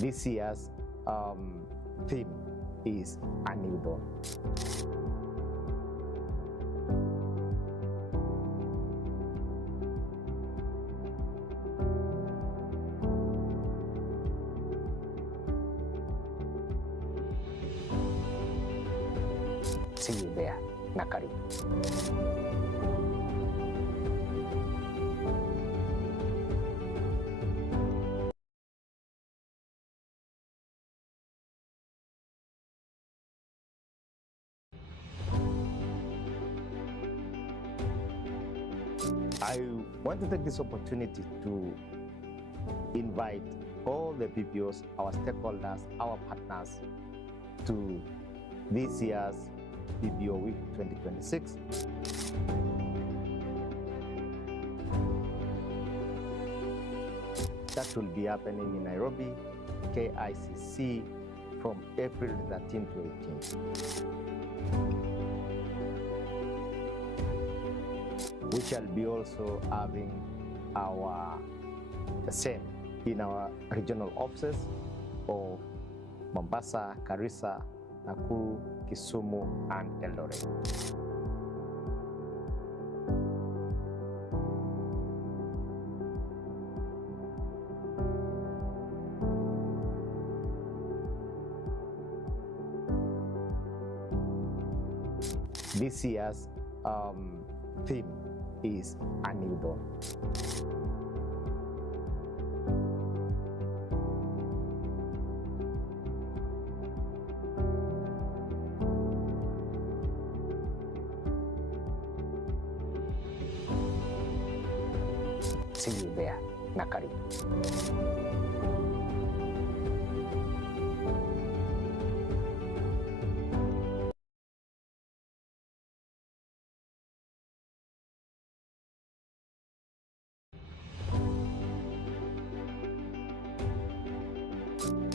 This year's theme is a new dawn. See you there. Na karibu. I want to take this opportunity to invite all the PPOs, our stakeholders, our partners to this year's PPO Week 2026. That will be happening in Nairobi, KICC, from April 13 to 18. We shall be also having the same in our regional offices of Mombasa, Garissa, Nakuru, Kisumu, and Eldoret. This year's theme is a new dawn. See you there. Na karibu.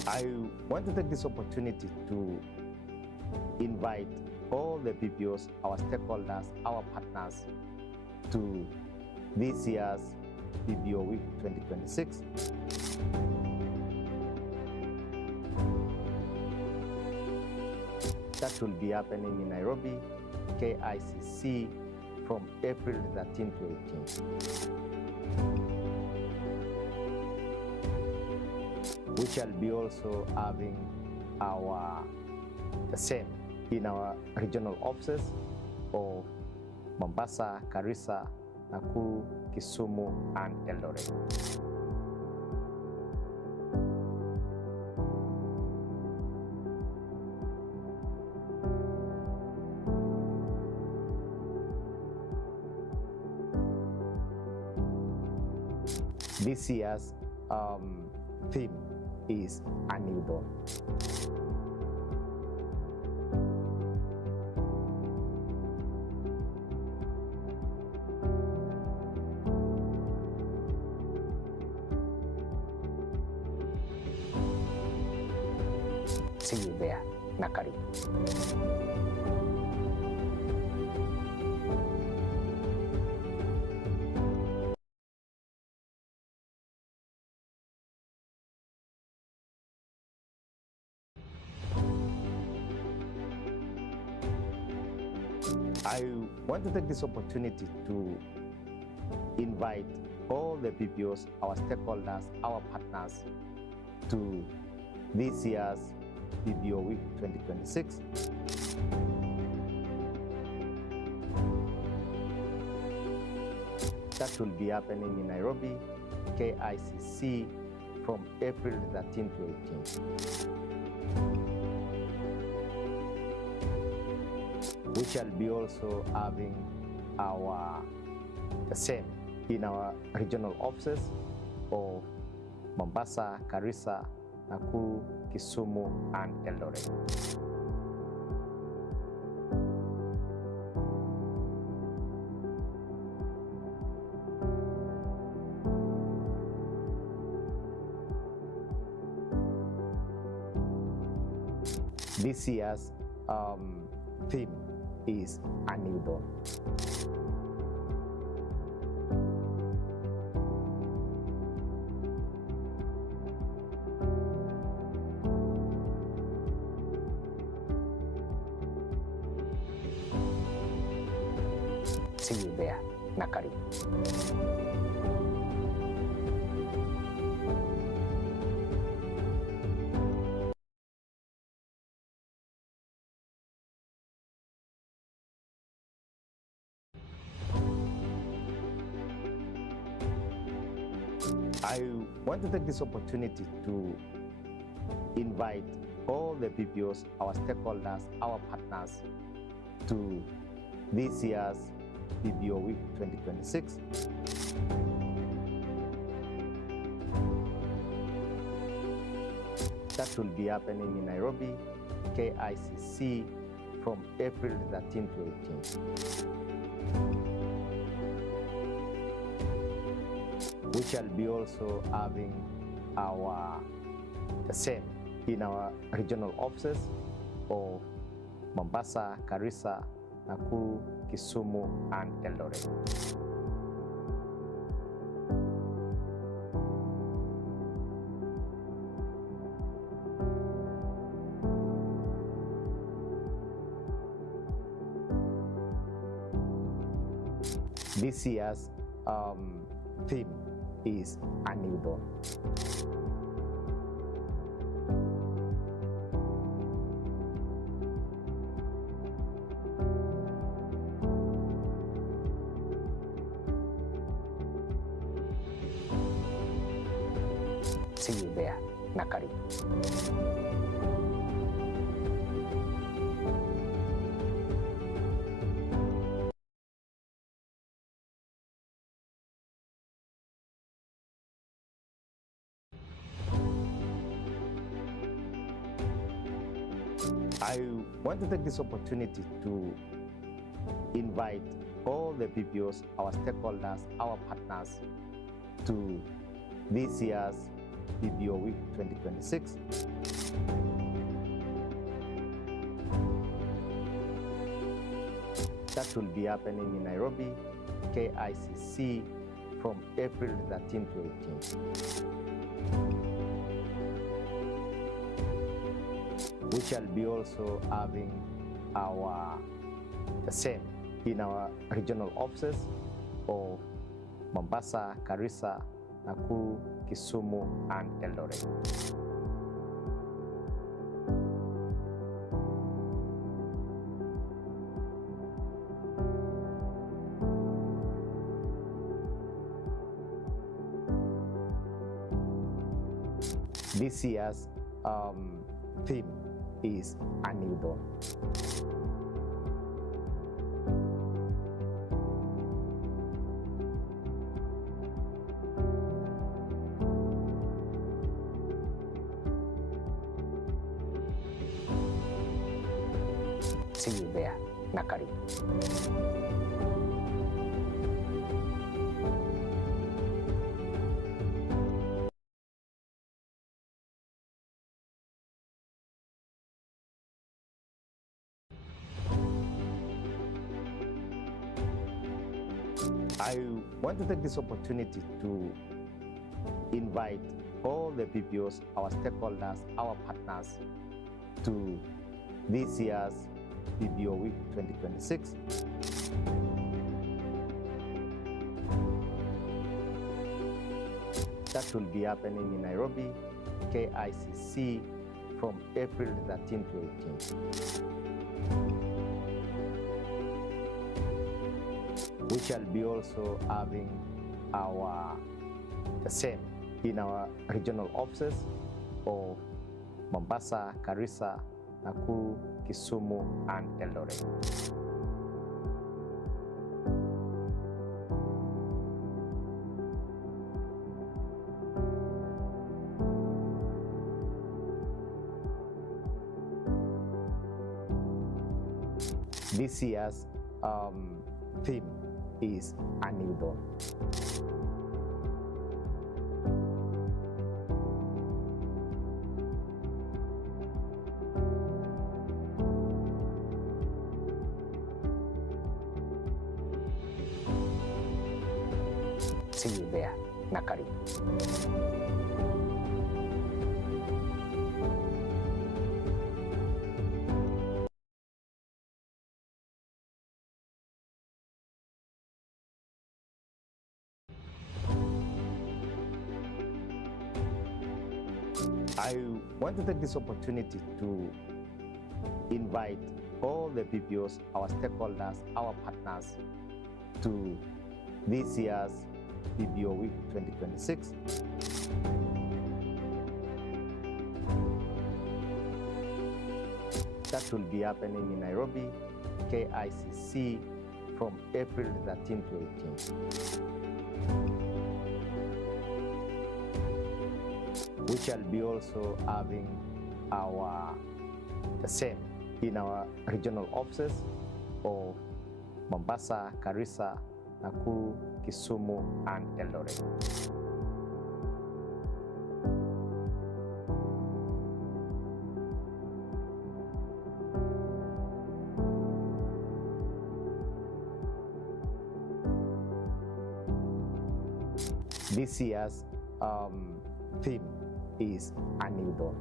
I want to take this opportunity to invite all the PPOs, our stakeholders, our partners to this year's PPO Week 2026. That will be happening in Nairobi, KICC, from April 13 to 18. We shall be also having the same in our regional offices of Mombasa, Garissa, Nakuru, Kisumu, and Eldoret. This year's theme is a new dawn. See you there. Na karibu. I want to take this opportunity to invite all the PPOs, our stakeholders, our partners to this year's PPO Week 2026. That will be happening in Nairobi, KICC, from April 13 to 18. We shall be also having the same in our regional offices of Mombasa, Garissa, Nakuru, Kisumu, and Eldoret. This year's theme is a new dawn. See you there na karibu. I want to take this opportunity to invite all the PPOs, our stakeholders, our partners to this year's PPO Week 2026. That will be happening in Nairobi, KICC, from April 13 to 18. We shall be also having the same in our regional offices of Mombasa, Garissa, Nakuru, Kisumu, and Eldoret. This year's theme is a new dawn. See you there na karibu. I want to take this opportunity to invite all the PPOs, our stakeholders, our partners to this year's PPO Week 2026. That will be happening in Nairobi, KICC, from April 13 to 18. We shall be also having the same in our regional offices of Mombasa, Garissa, Nakuru, Kisumu, and Eldoret. This year's theme is a new dawn. See you there na karibu. I want to take this opportunity to invite all the PPOs, our stakeholders, our partners to this year's PPO Week 2026. That will be happening in Nairobi, KICC, from April 13 to 18. We shall be also having the same in our regional offices of Mombasa, Garissa, Nakuru, Kisumu, and Eldoret. This year's theme is a new dawn. See you there na karibu. I want to take this opportunity to invite all the PPOs, our stakeholders, our partners to this year's PPO Week 2026. That will be happening in Nairobi, KICC, from April 13 to 18. We shall be also having the same in our regional offices of Mombasa, Garissa, Nakuru, Kisumu, and Eldoret. This year's theme is A New Dawn.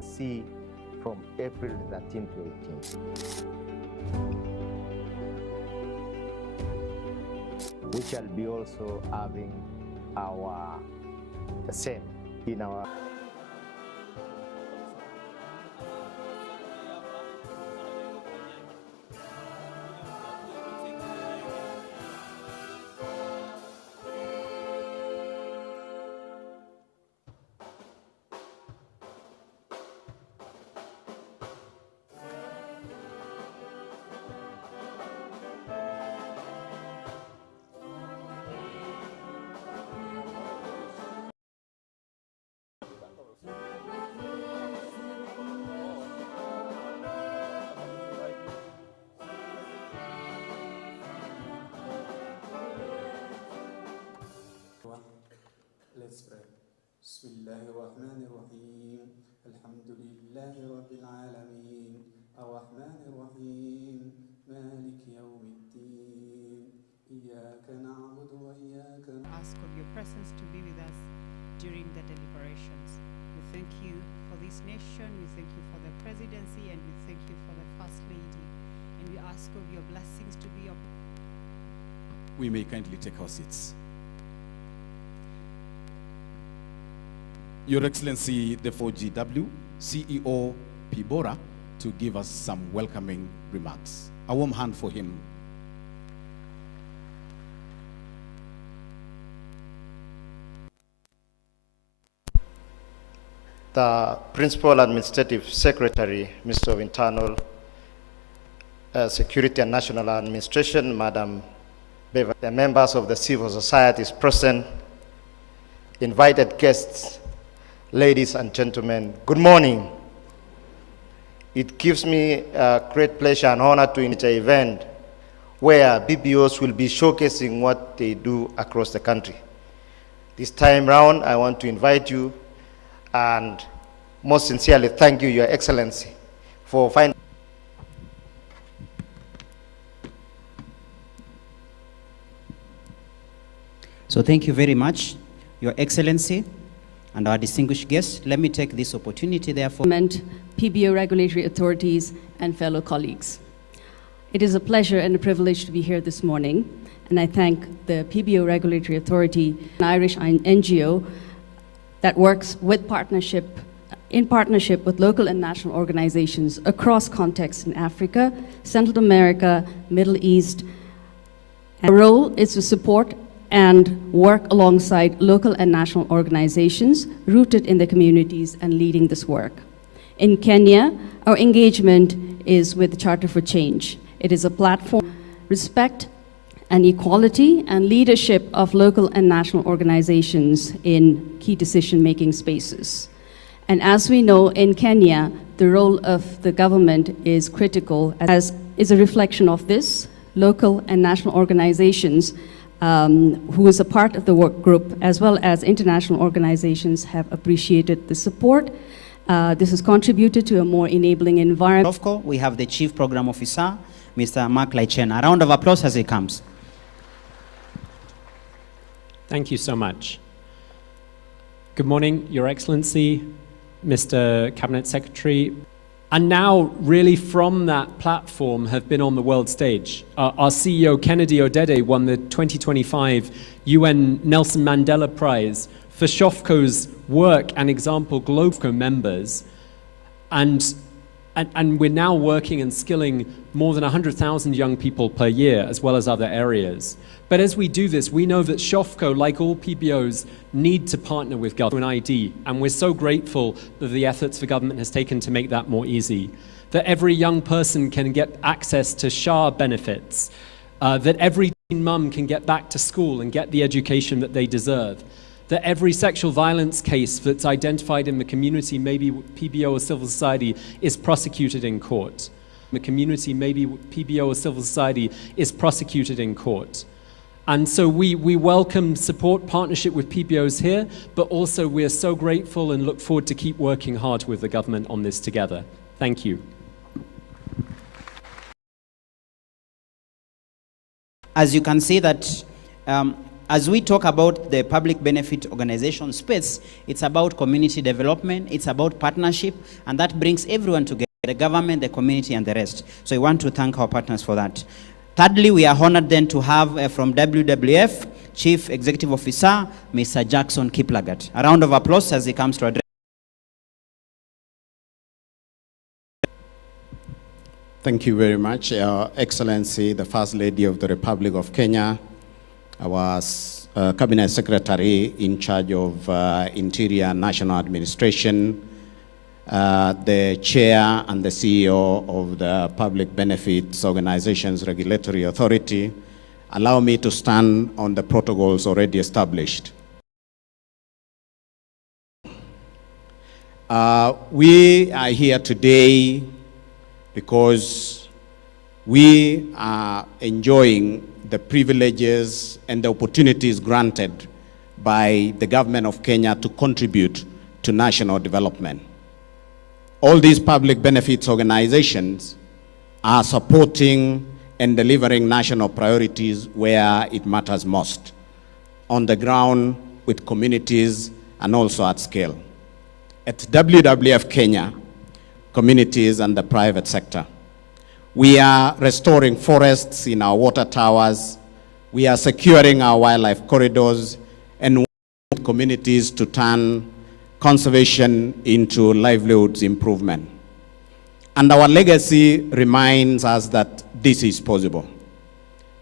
See from April 13 to 18. We shall be also having the same in our Let's pray. Bismillahirrahmanirrahim. Alhamdulillahi Rabbil Alameen. Ar-Rahmanirrahim. Malik Yawmiddin. Iyyaka na'budu wa iyyaka nasta'in. Ask of your presence to be with us during the deliberations. We thank you for this nation, we thank you for the presidency, and we thank you for the First Lady. And we ask of your blessings to be upon. We may kindly take our seats. Your Excellency, the 4GW CEO Pibora, to give us some welcoming remarks. A warm hand for him. The Principal Administrative Secretary, Minister of Internal Security and National Administration, Madam Beverly, the members of the civil society present, invited guests, ladies and gentlemen, good morning. It gives me great pleasure and honor to invite an event where BPOs will be showcasing what they do across the country. This time round, I want to invite you and most sincerely thank you, Your Excellency, for finding. So thank you very much, Your Excellency, and our distinguished guests. Let me take this opportunity, therefore. PBO regulatory authorities, and fellow colleagues. It is a pleasure and a privilege to be here this morning, and I thank the PBO Regulatory Authority, an Irish NGO that works in partnership with local and national organizations across contexts in Africa, Central America, Middle East. And our role is to support and work alongside local and national organizations rooted in the communities and leading this work. In Kenya, our engagement is with the Charter for Change. It is a platform for respect and equality and leadership of local and national organizations in key decision-making spaces. And as we know, in Kenya, the role of the government is critical, as is a reflection of this. Local and national organizations who is a part of the work group, as well as international organizations, have appreciated the support. This has contributed to a more enabling environment. We have the Chief Program Officer, Mr. Mark Laichen. A round of applause as he comes. Thank you so much. Good morning, Your Excellency, Mr. Cabinet Secretary. And now, really from that platform, have been on the world stage. Our CEO, Kennedy Odede, won the 2025 UN Nelson Mandela Prize for SHOFCO's work and example global members. And we're now working and skilling more than 100,000 young people per year, as well as other areas. But as we do this, we know that SHOFCO, like all PBOs, need to partner with government ID. And we're so grateful for the efforts the government has taken to make that more easy. That every young person can get access to SHA benefits. That every teen mum can get back to school and get the education that they deserve. That every sexual violence case that's identified in the community, maybe PBO or civil society, is prosecuted in court. The community, maybe PBO or civil society, is prosecuted in court. And so we welcome support, partnership with PBOs here, but also we are so grateful and look forward to keep working hard with the government on this together. Thank you. As you can see that as we talk about the public benefit organization space, it's about community development, it's about partnership, and that brings everyone together, the government, the community, and the rest. So I want to thank our partners for that. Thirdly, we are honored then to have from WWF, Chief Executive Officer, Mr. Jackson Kiplagat. A round of applause as he comes to address. Thank you very much, Your Excellency, the First Lady of the Republic of Kenya, our Cabinet Secretary in charge of Interior and National Administration, the Chair and the CEO of the Public Benefits Organizations Regulatory Authority. Allow me to stand on the protocols already established. We are here today because we are enjoying the privileges and the opportunities granted by the government of Kenya to contribute to national development. All these public benefits organizations are supporting and delivering national priorities where it matters most, on the ground with communities and also at scale. At WWF Kenya, communities and the private sector, we are restoring forests in our water towers, we are securing our wildlife corridors, and we want communities to turn conservation into livelihoods improvement. And our legacy reminds us that this is possible.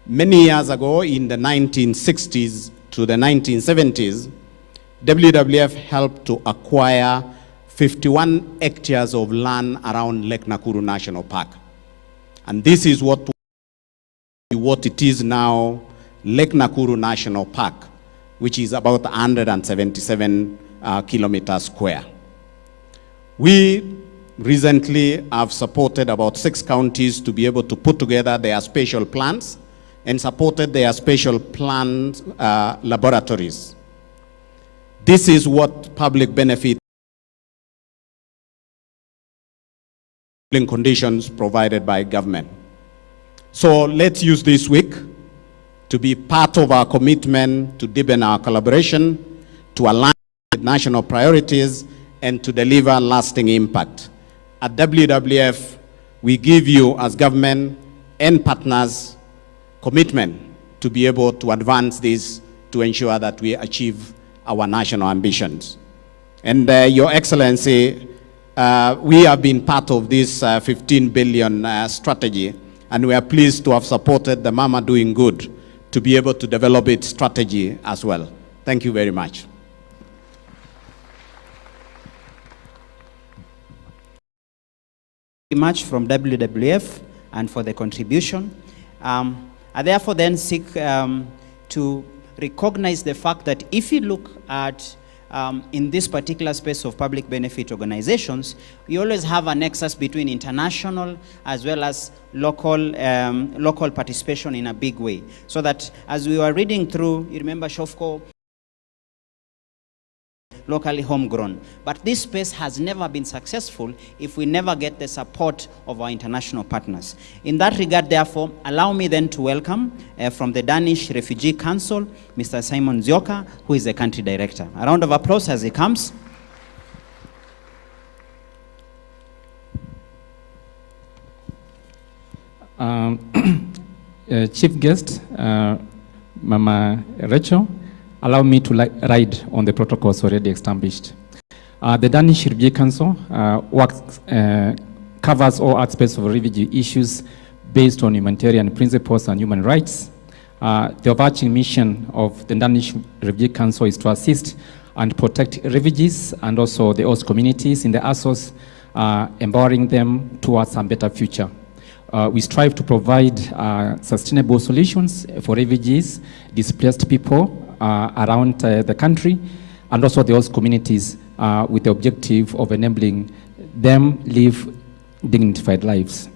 Many years ago, in the 1960s to the 1970s, WWF helped to acquire 51 hectares of land around Lake Nakuru National Park. And this is what it is now, Lake Nakuru National Park, which is about 177 kilometers square. We recently have supported about 6 counties to be able to put together their spatial plans and supported their spatial plans laboratories. This is what public benefit conditions provided by government. So let's use this week to be part of our commitment to deepen our collaboration, to align with national priorities, and to deliver lasting impact. At WWF, we give you as government and partners commitment to be able to advance this to ensure that we achieve our national ambitions. And Your Excellency, we have been part of this 15 billion strategy, and we are pleased to have supported the Mama Doing Good to be able to develop its strategy as well. Thank you very much. Much from WWF and for the contribution. I therefore then seek to recognize the fact that if you look at in this particular space of public benefit organizations, we always have a nexus between international as well as local participation in a big way. So that as we were reading through, you remember SHOFCO, locally homegrown. But this space has never been successful if we never get the support of our international partners. In that regard, therefore, allow me then to welcome from the Danish Refugee Council, Mr. Simon Zioka, who is the country director. A round of applause as he comes. Chief guest, Mama Rachel, allow me to ride on the protocols already established. The Danish Refugee Council covers all aspects of refugee issues based on humanitarian principles and human rights. The overarching mission of the Danish Refugee Council is to assist and protect refugees and also the host communities in the Azores, empowering them towards a better future. We strive to provide sustainable solutions for refugees, displaced people around the country, and also the host communities with the objective of enabling them live dignified lives.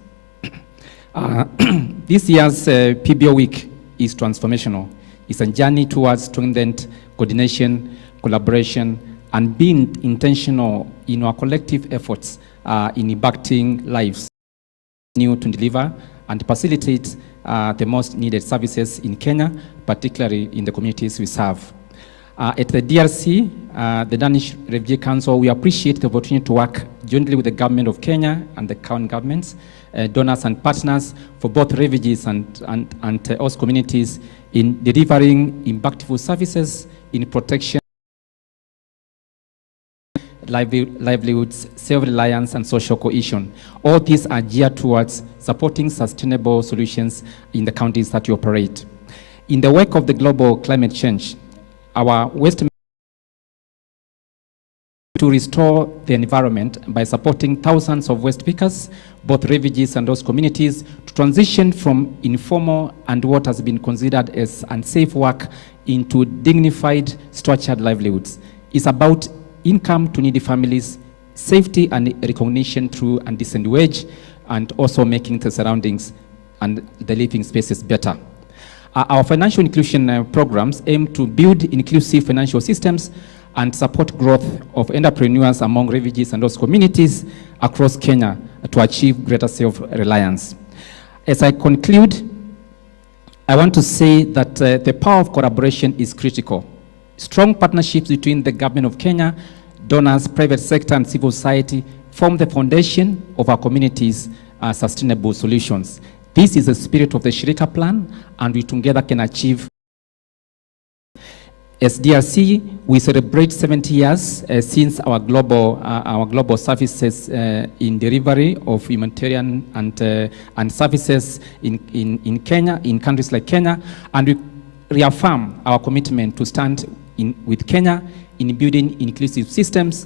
This year's PBO week is transformational. It's a journey towards strengthened coordination, collaboration, and being intentional in our collective efforts in impacting lives, to deliver and facilitate the most needed services in Kenya, particularly in the communities we serve. At the DRC, the Danish Refugee Council, we appreciate the opportunity to work jointly with the government of Kenya and the county governments, donors and partners for both refugees and host communities in delivering impactful services in protection, livelihoods, self-reliance, and social cohesion. All these are geared towards supporting sustainable solutions in the countries that we operate. In the wake of the global climate change, our waste to restore the environment by supporting thousands of waste pickers, both refugees and those communities, to transition from informal and what has been considered as unsafe work into dignified, structured livelihoods. It's about income to needy families, safety and recognition through a decent wage, and also making the surroundings and the living spaces better. Our financial inclusion programs aim to build inclusive financial systems and support growth of entrepreneurs among refugees and those communities across Kenya to achieve greater self-reliance. As I conclude, I want to say that the power of collaboration is critical. Strong partnerships between the government of Kenya, donors, private sector, and civil society form the foundation of our community's sustainable solutions. This is the spirit of the Shirika Plan, and we together can achieve. As DRC, we celebrate 70 years since our global services in delivery of humanitarian and services in Kenya, in countries like Kenya, and we reaffirm our commitment to stand with Kenya in building inclusive systems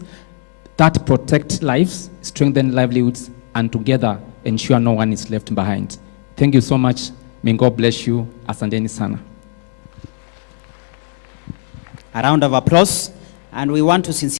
that protect lives, strengthen livelihoods, and together ensure no one is left behind. Thank you so much. May God bless you. Asanteni sana. A round of applause. And we want to sincerely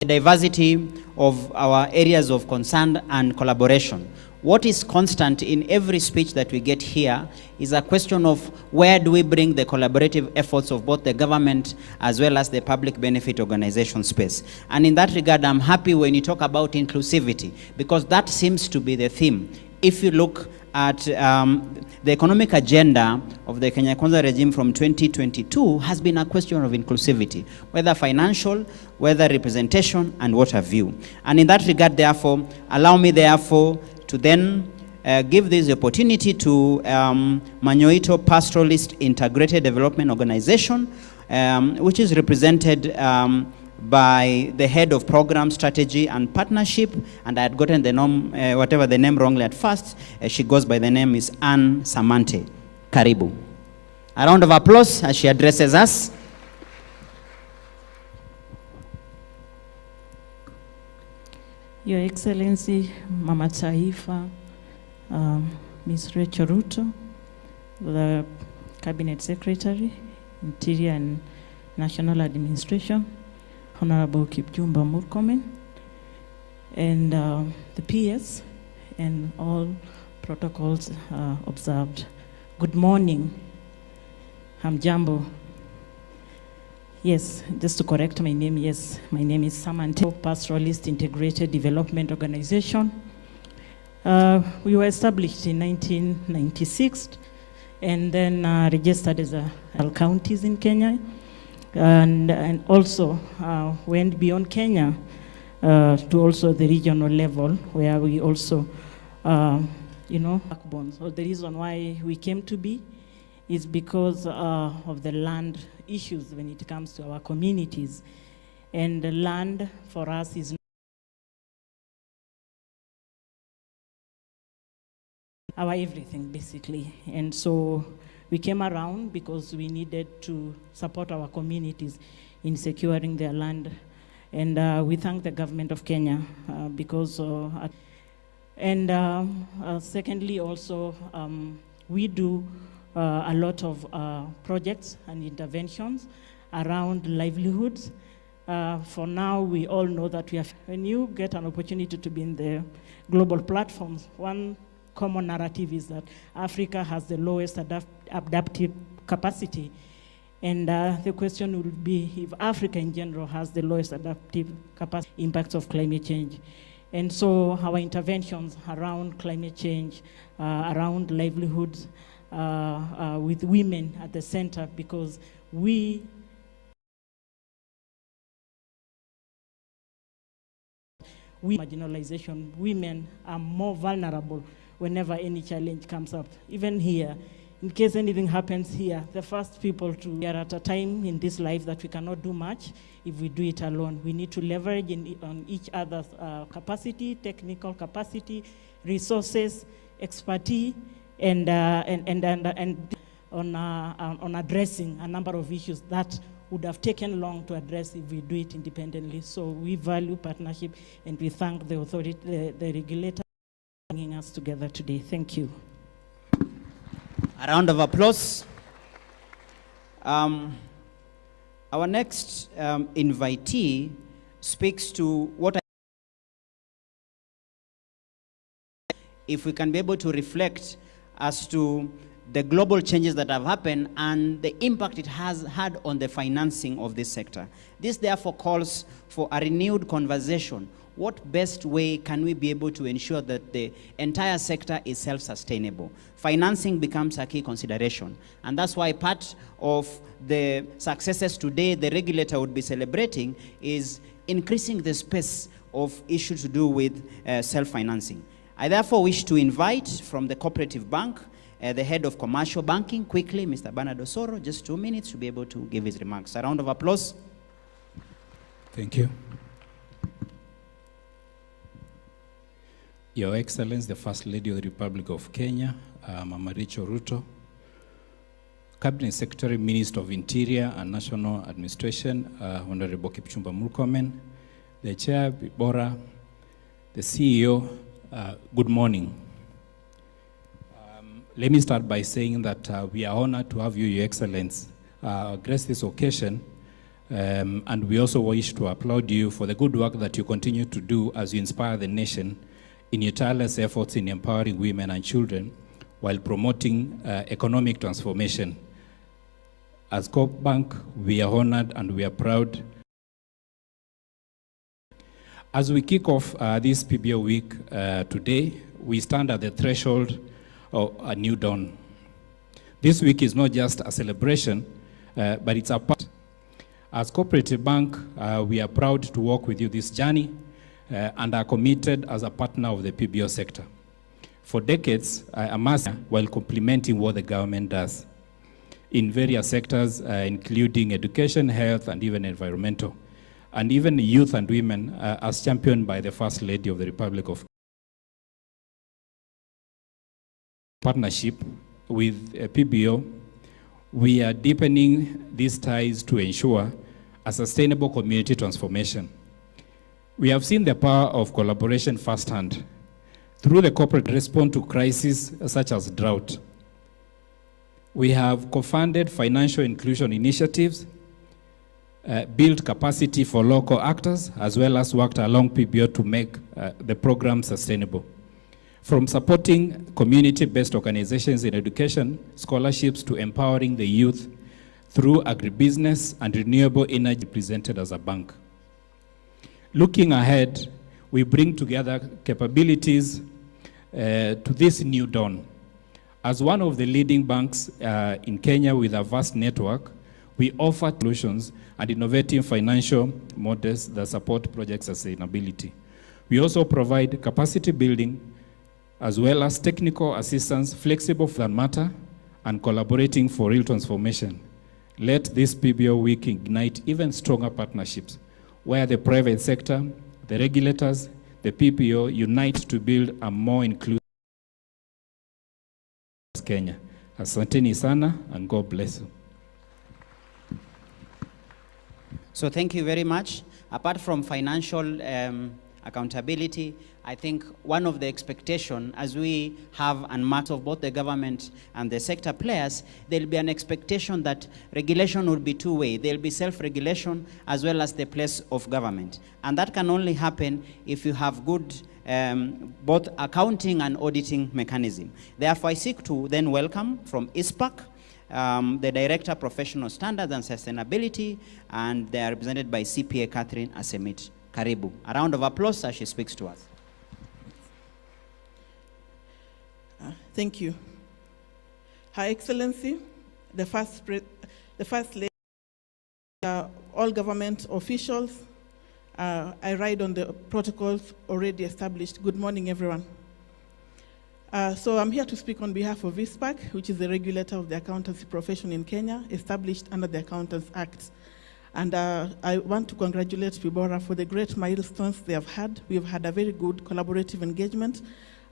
the diversity of our areas of concern and collaboration. What is constant in every speech that we get here is a question of where do we bring the collaborative efforts of both the government as well as the public benefit organization space. And in that regard, I'm happy when you talk about inclusivity, because that seems to be the theme. If you look at the economic agenda of the Kenya Kwanza regime from 2022 has been a question of inclusivity, whether financial, whether representation, and what have you. And in that regard, therefore, allow me, therefore, to then give this opportunity to Manyoito Pastoralist Integrated Development Organization, which is represented by the head of program strategy and partnership, and I had gotten the name, whatever the name wrongly at first. She goes by the name is Anne Samante. Karibu. A round of applause as she addresses us. Your Excellency, Mama Taifa, Ms. Rachel Ruto, the Cabinet Secretary, Interior and National Administration, Honorable Kipchumba Murkomen, and the PS, and all protocols observed. Good morning. Hamjambo. Yes, just to correct my name, yes, my name is Samantha, Pastoralist Integrated Development Organization. We were established in 1996 and then registered as counties in Kenya, and also went beyond Kenya to also the regional level, where we also backbone. So the reason why we came to be is because of the land issues when it comes to our communities. And the land for us is our everything, basically. And so we came around because we needed to support our communities in securing their land. And we thank the government of Kenya because, secondly also, we do a lot of projects and interventions around livelihoods. For now, we all know that when you get an opportunity to be in the global platforms, one common narrative is that Africa has the lowest adaptive capacity. And the question would be if Africa in general has the lowest adaptive capacity impacts of climate change. And so our interventions around climate change, around livelihoods, with women at the center, because marginalization, women are more vulnerable whenever any challenge comes up. Even here, in case anything happens here, the first people we are at a time in this life that we cannot do much if we do it alone. We need to leverage on each other's capacity, technical capacity, resources, expertise, and on addressing a number of issues that would have taken long to address if we do it independently. So we value partnership, and we thank the authority, the regulator, for bringing us together today. Thank you. A round of applause. Our next invitee speaks to what if we can be able to reflect as to the global changes that have happened and the impact it has had on the financing of this sector. This therefore calls for a renewed conversation. What best way can we be able to ensure that the entire sector is self-sustainable? Financing becomes a key consideration. And that's why part of the successes today the regulator would be celebrating is increasing the space of issues to do with self-financing. I therefore wish to invite from the Cooperative Bank, the head of commercial banking, quickly, Mr. Bernard Osoro, just 2 minutes to be able to give his remarks. A round of applause. Thank you. Your Excellency, the First Lady of the Republic of Kenya, Mama Rachel Ruto, Cabinet Secretary, Minister of Interior and National Administration, Honorable Kipchumba Murkomen, the Chair, Bora, the CEO, good morning. Let me start by saying that we are honored to have you, Your Excellency, grace this occasion, and we also wish to applaud you for the good work that you continue to do as you inspire the nation in your tireless efforts in empowering women and children while promoting economic transformation. As Coop Bank, we are honored and we are proud. As we kick off this PBO week today, we stand at the threshold of a new dawn. This week is not just a celebration, but it's a part. As Cooperative Bank, we are proud to work with you this journey and are committed as a partner of the PBO sector. For decades, I must, while complementing what the government does in various sectors, including education, health, and even environmental, and even youth and women, as championed by the First Lady of the Republic of Kenya. Partnership with PBO, we are deepening these ties to ensure a sustainable community transformation. We have seen the power of collaboration firsthand through the corporate response to crises such as drought. We have co-funded financial inclusion initiatives, built capacity for local actors, as well as worked along PBO to make the program sustainable. From supporting community-based organizations in education, scholarships, to empowering the youth through agribusiness and renewable energy presented as a bank. Looking ahead, we bring together capabilities to this new dawn. As one of the leading banks in Kenya with a vast network, we offer solutions and innovative financial models that support project sustainability. We also provide capacity building as well as technical assistance, flexible for that matter, and collaborating for real transformation. Let this PBO week ignite even stronger partnerships, where the private sector, the regulators, the PPO unite to build a more inclusive Kenya. Asanteni sana, and God bless you. So thank you very much. Apart from financial accountability, I think one of the expectation as we have and marks of both the government and the sector players, there'll be an expectation that regulation will be two-way. There'll be self-regulation as well as the place of government. And that can only happen if you have good both accounting and auditing mechanism. Therefore, I seek to then welcome from ISPAC, the Director Professional Standards and Sustainability, and they are represented by CPA Catherine Asemit. Karibu. A round of applause as she speaks to us. Thank you. Her Excellency, the First Lady, all government officials, I ride on the protocols already established. Good morning, everyone. So I'm here to speak on behalf of ISPAC, which is the regulator of the accountancy profession in Kenya, established under the Accountants Act. And I want to congratulate PIBORA for the great milestones they have had. We've had a very good collaborative engagement.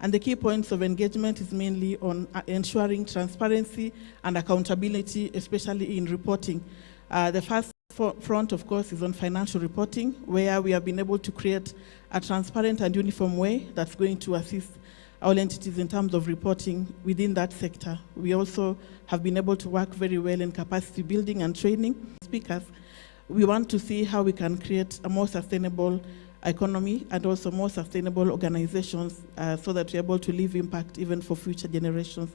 And the key points of engagement is mainly on ensuring transparency and accountability, especially in reporting. The first front, of course, is on financial reporting, where we have been able to create a transparent and uniform way that's going to assist all entities in terms of reporting within that sector. We also have been able to work very well in capacity building and training speakers. We want to see how we can create a more sustainable economy and also more sustainable organizations so that we're able to leave impact even for future generations.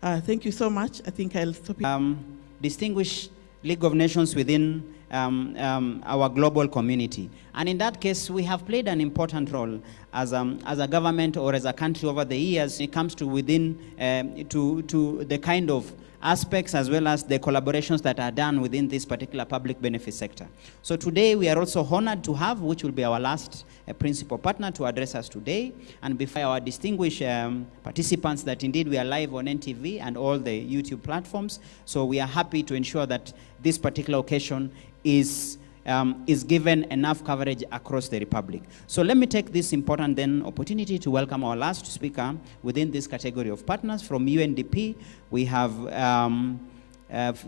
Thank you so much. I think I'll stop it. Distinguished League of Nations within our global community. And in that case, we have played an important role as a government or as a country over the years when it comes to within to the kind of aspects as well as the collaborations that are done within this particular public benefit sector. So today we are also honored to have, which will be our last principal partner to address us today, and before our distinguished participants that indeed we are live on NTV and all the YouTube platforms. So we are happy to ensure that this particular occasion is given enough coverage across the Republic. So let me take this important then opportunity to welcome our last speaker within this category of partners. From UNDP, we have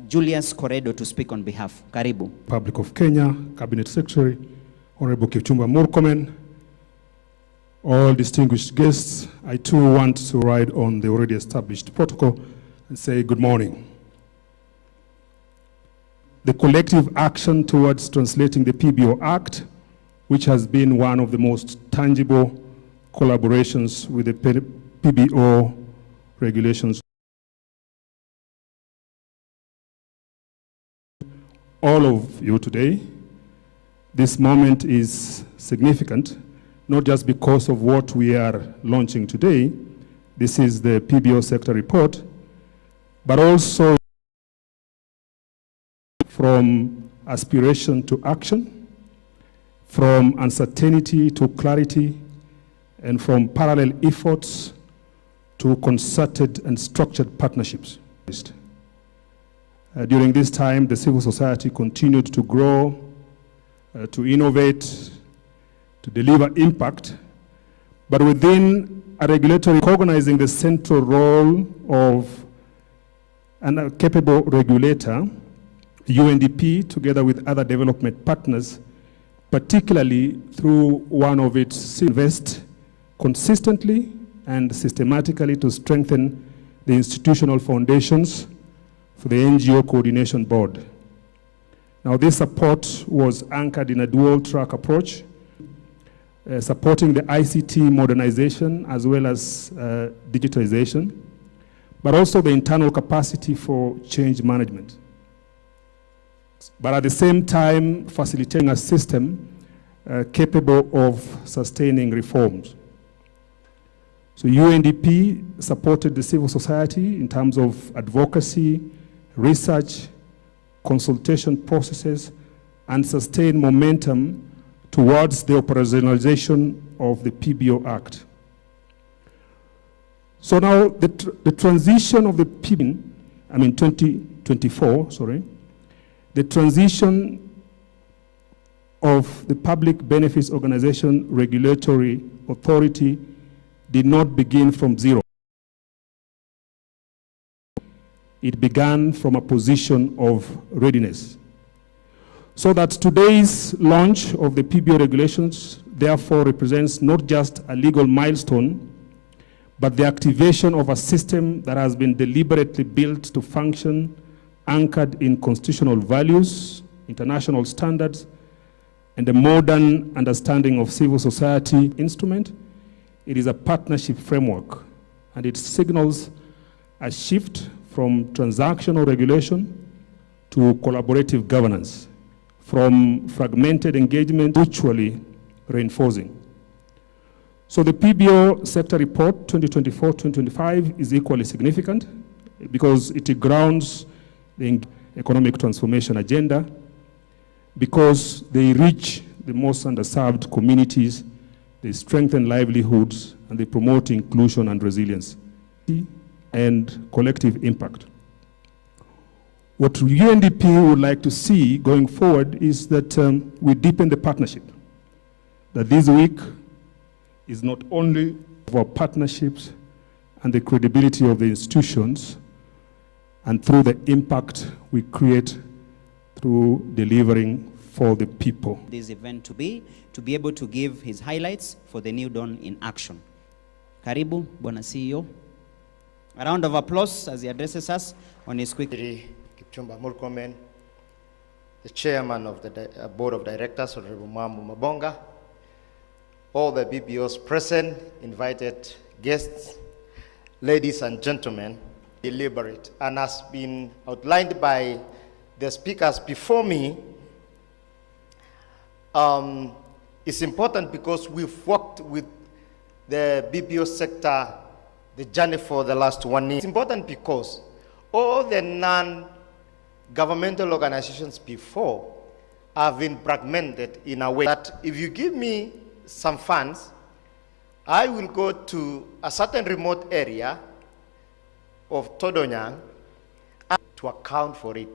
Julius Corredo to speak on behalf. Karibu. Republic of Kenya, Cabinet Secretary, Honorable Kipchumba Murkomen, all distinguished guests, I too want to ride on the already established protocol and say good morning. The collective action towards translating the PBO Act, which has been one of the most tangible collaborations with the PBO regulations. All of you today, this moment is significant, not just because of what we are launching today. This is the PBO sector report, but also from aspiration to action, from uncertainty to clarity, and from parallel efforts to concerted and structured partnerships. During this time, the civil society continued to grow, to innovate, to deliver impact, but within a regulatory recognizing the central role of a capable regulator, UNDP, together with other development partners, particularly through one of its invest consistently and systematically to strengthen the institutional foundations for the NGO Coordination Board. Now, this support was anchored in a dual-track approach, supporting the ICT modernization as well as digitalization, but also the internal capacity for change management. But at the same time, facilitating a system capable of sustaining reforms. So UNDP supported the civil society in terms of advocacy, research, consultation processes, and sustained momentum towards the operationalization of the PBO Act. So now the transition of the PIB, 2024, the transition of the Public Benefits Organization Regulatory Authority did not begin from zero. It began from a position of readiness. So that today's launch of the PBO regulations therefore represents not just a legal milestone, but the activation of a system that has been deliberately built to function, anchored in constitutional values, international standards, and a modern understanding of civil society instrument. It is a partnership framework, and it signals a shift from transactional regulation to collaborative governance, from fragmented engagement mutually reinforcing. So the PBO sector report 2024-2025 is equally significant because it grounds the economic transformation agenda, because they reach the most underserved communities, they strengthen livelihoods, and they promote inclusion and resilience and collective impact. What UNDP would like to see going forward is that we deepen the partnership. That this week is not only for partnerships and the credibility of the institutions, and through the impact we create through delivering for the people. This event to be able to give his highlights for the New Dawn in action. Karibu, Bwana CEO. A round of applause as he addresses us on his quick. Kipchumba Murkomen, the chairman of the board of directors, Honorable Mambu Mabonga, all the BBOs present, invited guests, ladies and gentlemen, deliberate, and has been outlined by the speakers before me. It's important because we've worked with the BBO sector, the journey for the last 1 year. It's important because all the non-governmental organizations before have been fragmented in a way that if you give me some funds, I will go to a certain remote area of Todonyang to account for it.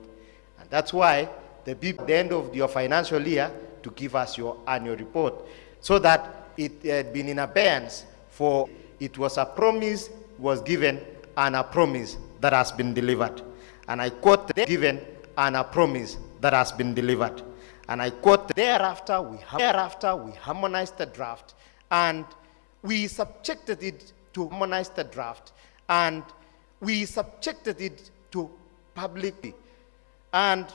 And that's why at the end of your financial year to give us your annual report, so that it had been in abeyance for it was a promise was given and a promise that has been delivered. And I quote, given and a promise that has been delivered. And I quote, thereafter we harmonized the draft, and we subjected it to harmonize the draft, and we subjected it to public, and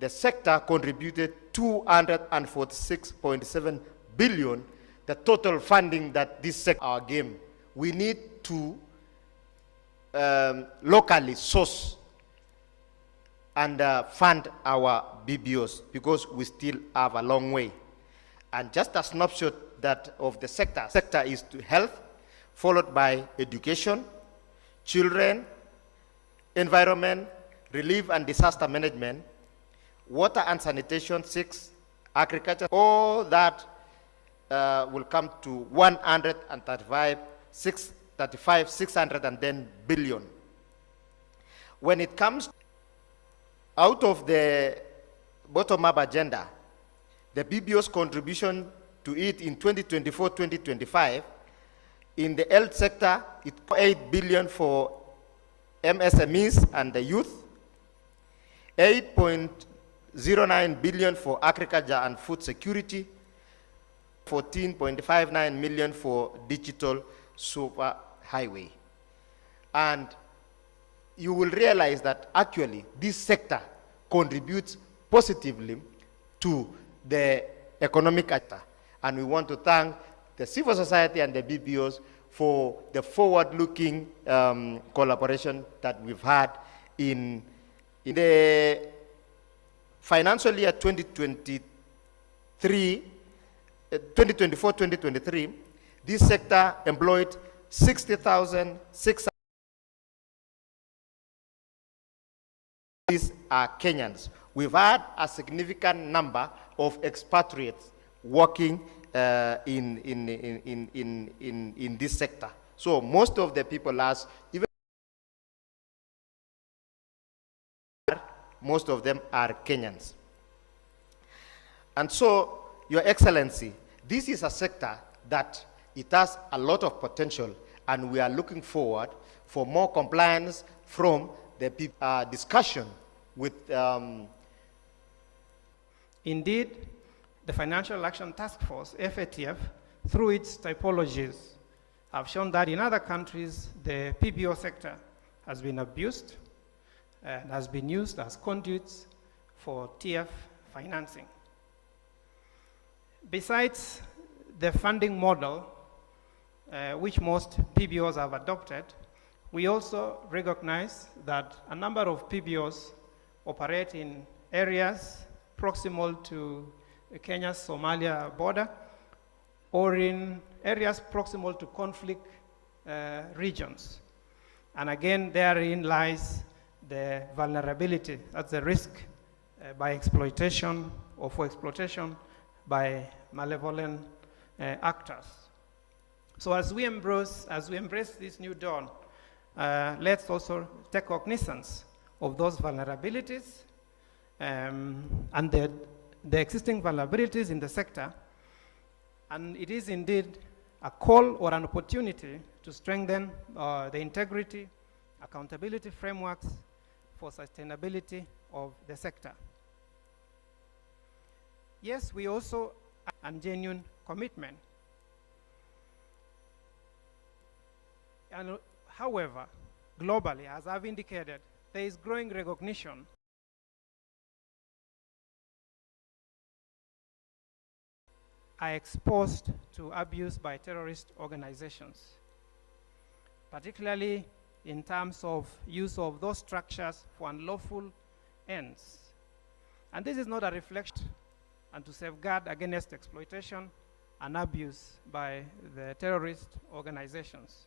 the sector contributed 246.7 billion, the total funding that this sector, our game. We need to locally source and fund our BBOs because we still have a long way. And just a snapshot that of the sector is to health, followed by education, children, environment, relief and disaster management, water and sanitation, 6, agriculture, all that will come to 610 billion. When it comes out of the bottom-up agenda, the BBO's contribution to it in 2024-2025, in the health sector, it's 8 billion for MSMEs and the youth, 8.09 billion for agriculture and food security, 14.59 million for digital super highway. And you will realize that actually this sector contributes positively to the economic actor. And we want to thank the civil society and the BBOs for the forward-looking collaboration that we've had in the financial year 2024-2023. This sector employed 60,600. These are Kenyans. We've had a significant number of expatriates working in this sector. So most of the people most of them are Kenyans. And so, Your Excellency, this is a sector that it has a lot of potential, and we are looking forward for more compliance from the discussion with Indeed, the Financial Action Task Force, FATF, through its typologies, have shown that in other countries, the PBO sector has been abused and has been used as conduits for TF financing. Besides the funding model, which most PBOs have adopted, we also recognize that a number of PBOs operate in areas proximal to Kenya's Somalia border or in areas proximal to conflict regions. And again, therein lies the vulnerability, that's the risk by exploitation or for exploitation by malevolent actors. So as we embrace this new dawn, let's also take cognizance of those vulnerabilities and the existing vulnerabilities in the sector. And it is indeed a call or an opportunity to strengthen the integrity, accountability frameworks for sustainability of the sector. Yes, we also have a genuine commitment. And, however, globally, as I've indicated, there is growing recognition are exposed to abuse by terrorist organizations, particularly in terms of use of those structures for unlawful ends. And this is not a reflection and to safeguard against exploitation and abuse by the terrorist organizations.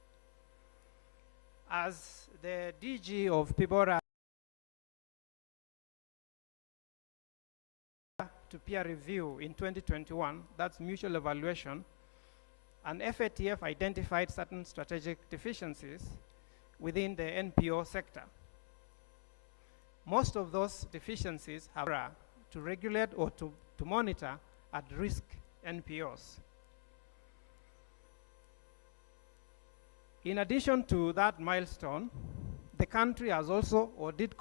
As the DG of PIBORA to peer review in 2021, that's mutual evaluation, and FATF identified certain strategic deficiencies within the NPO sector. Most of those deficiencies have to regulate or to monitor at-risk NPOs. In addition to that milestone, the country has also or did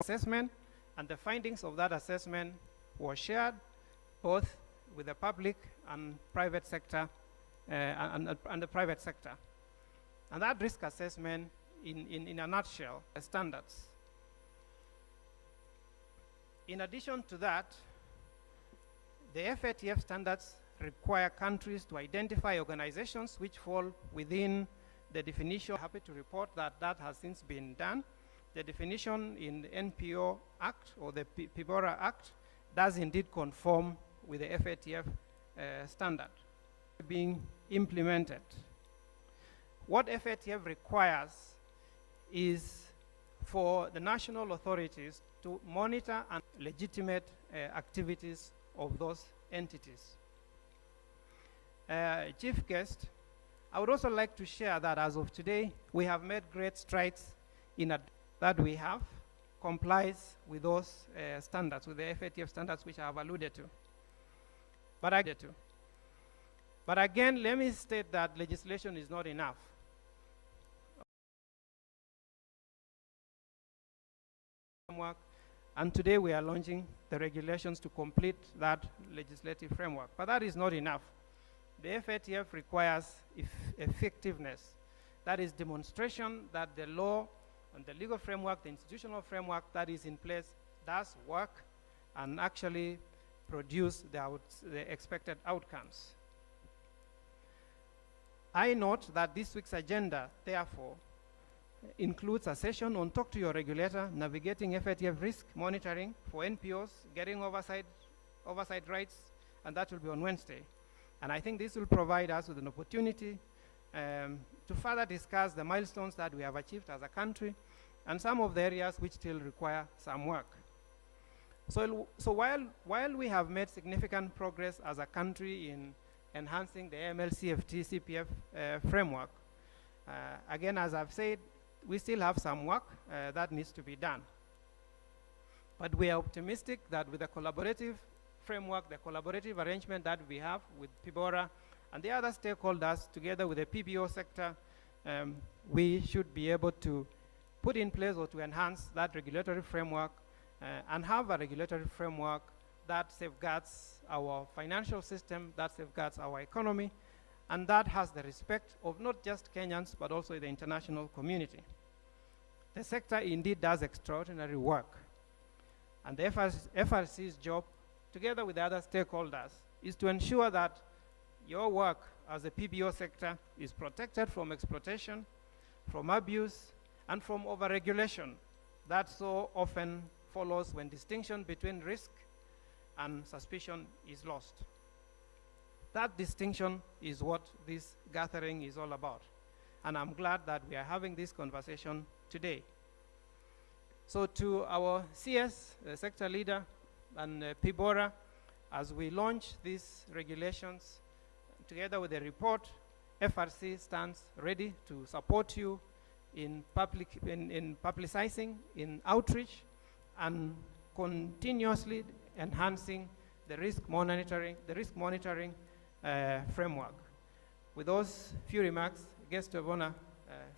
assessment, and the findings of that assessment were shared both with the public and private sector and the private sector. And that risk assessment, in a nutshell, the standards. In addition to that, the FATF standards require countries to identify organizations which fall within the definition. I'm happy to report that that has since been done. The definition in the NPO Act or the PIBORA Act does indeed conform with the FATF standard being implemented. What FATF requires is for the national authorities to monitor and legitimate activities of those entities. Chief Guest, I would also like to share that as of today, we have made great strides in that we have complies with those standards, with the FATF standards which I have alluded to. But again, let me state that legislation is not enough. And today we are launching the regulations to complete that legislative framework. But that is not enough. The FATF requires effectiveness. That is demonstration that the law and the legal framework, the institutional framework that is in place does work and actually produce the expected outcomes. I note that this week's agenda, therefore, includes a session on Talk to Your Regulator, navigating FATF risk monitoring for NPOs, getting oversight rights, and that will be on Wednesday. And I think this will provide us with an opportunity to further discuss the milestones that we have achieved as a country and some of the areas which still require some work. So while we have made significant progress as a country in enhancing the MLCFT CPF framework. Again, as I've said, we still have some work that needs to be done. But we are optimistic that with the collaborative framework, the collaborative arrangement that we have with PIBORA and the other stakeholders, together with the PBO sector, we should be able to put in place or to enhance that regulatory framework and have a regulatory framework that safeguards our financial system, that safeguards our economy, and that has the respect of not just Kenyans, but also the international community. The sector indeed does extraordinary work. And the FRC's job, together with the other stakeholders, is to ensure that your work as a PBO sector is protected from exploitation, from abuse, and from overregulation that so often follows when distinction between risk and suspicion is lost. That distinction is what this gathering is all about. And I'm glad that we are having this conversation today. So to our CS, sector leader, and PIBORA, as we launch these regulations, together with the report, FRC stands ready to support you in publicizing, in outreach, and continuously enhancing the risk monitoring framework. With those few remarks, guest of honor,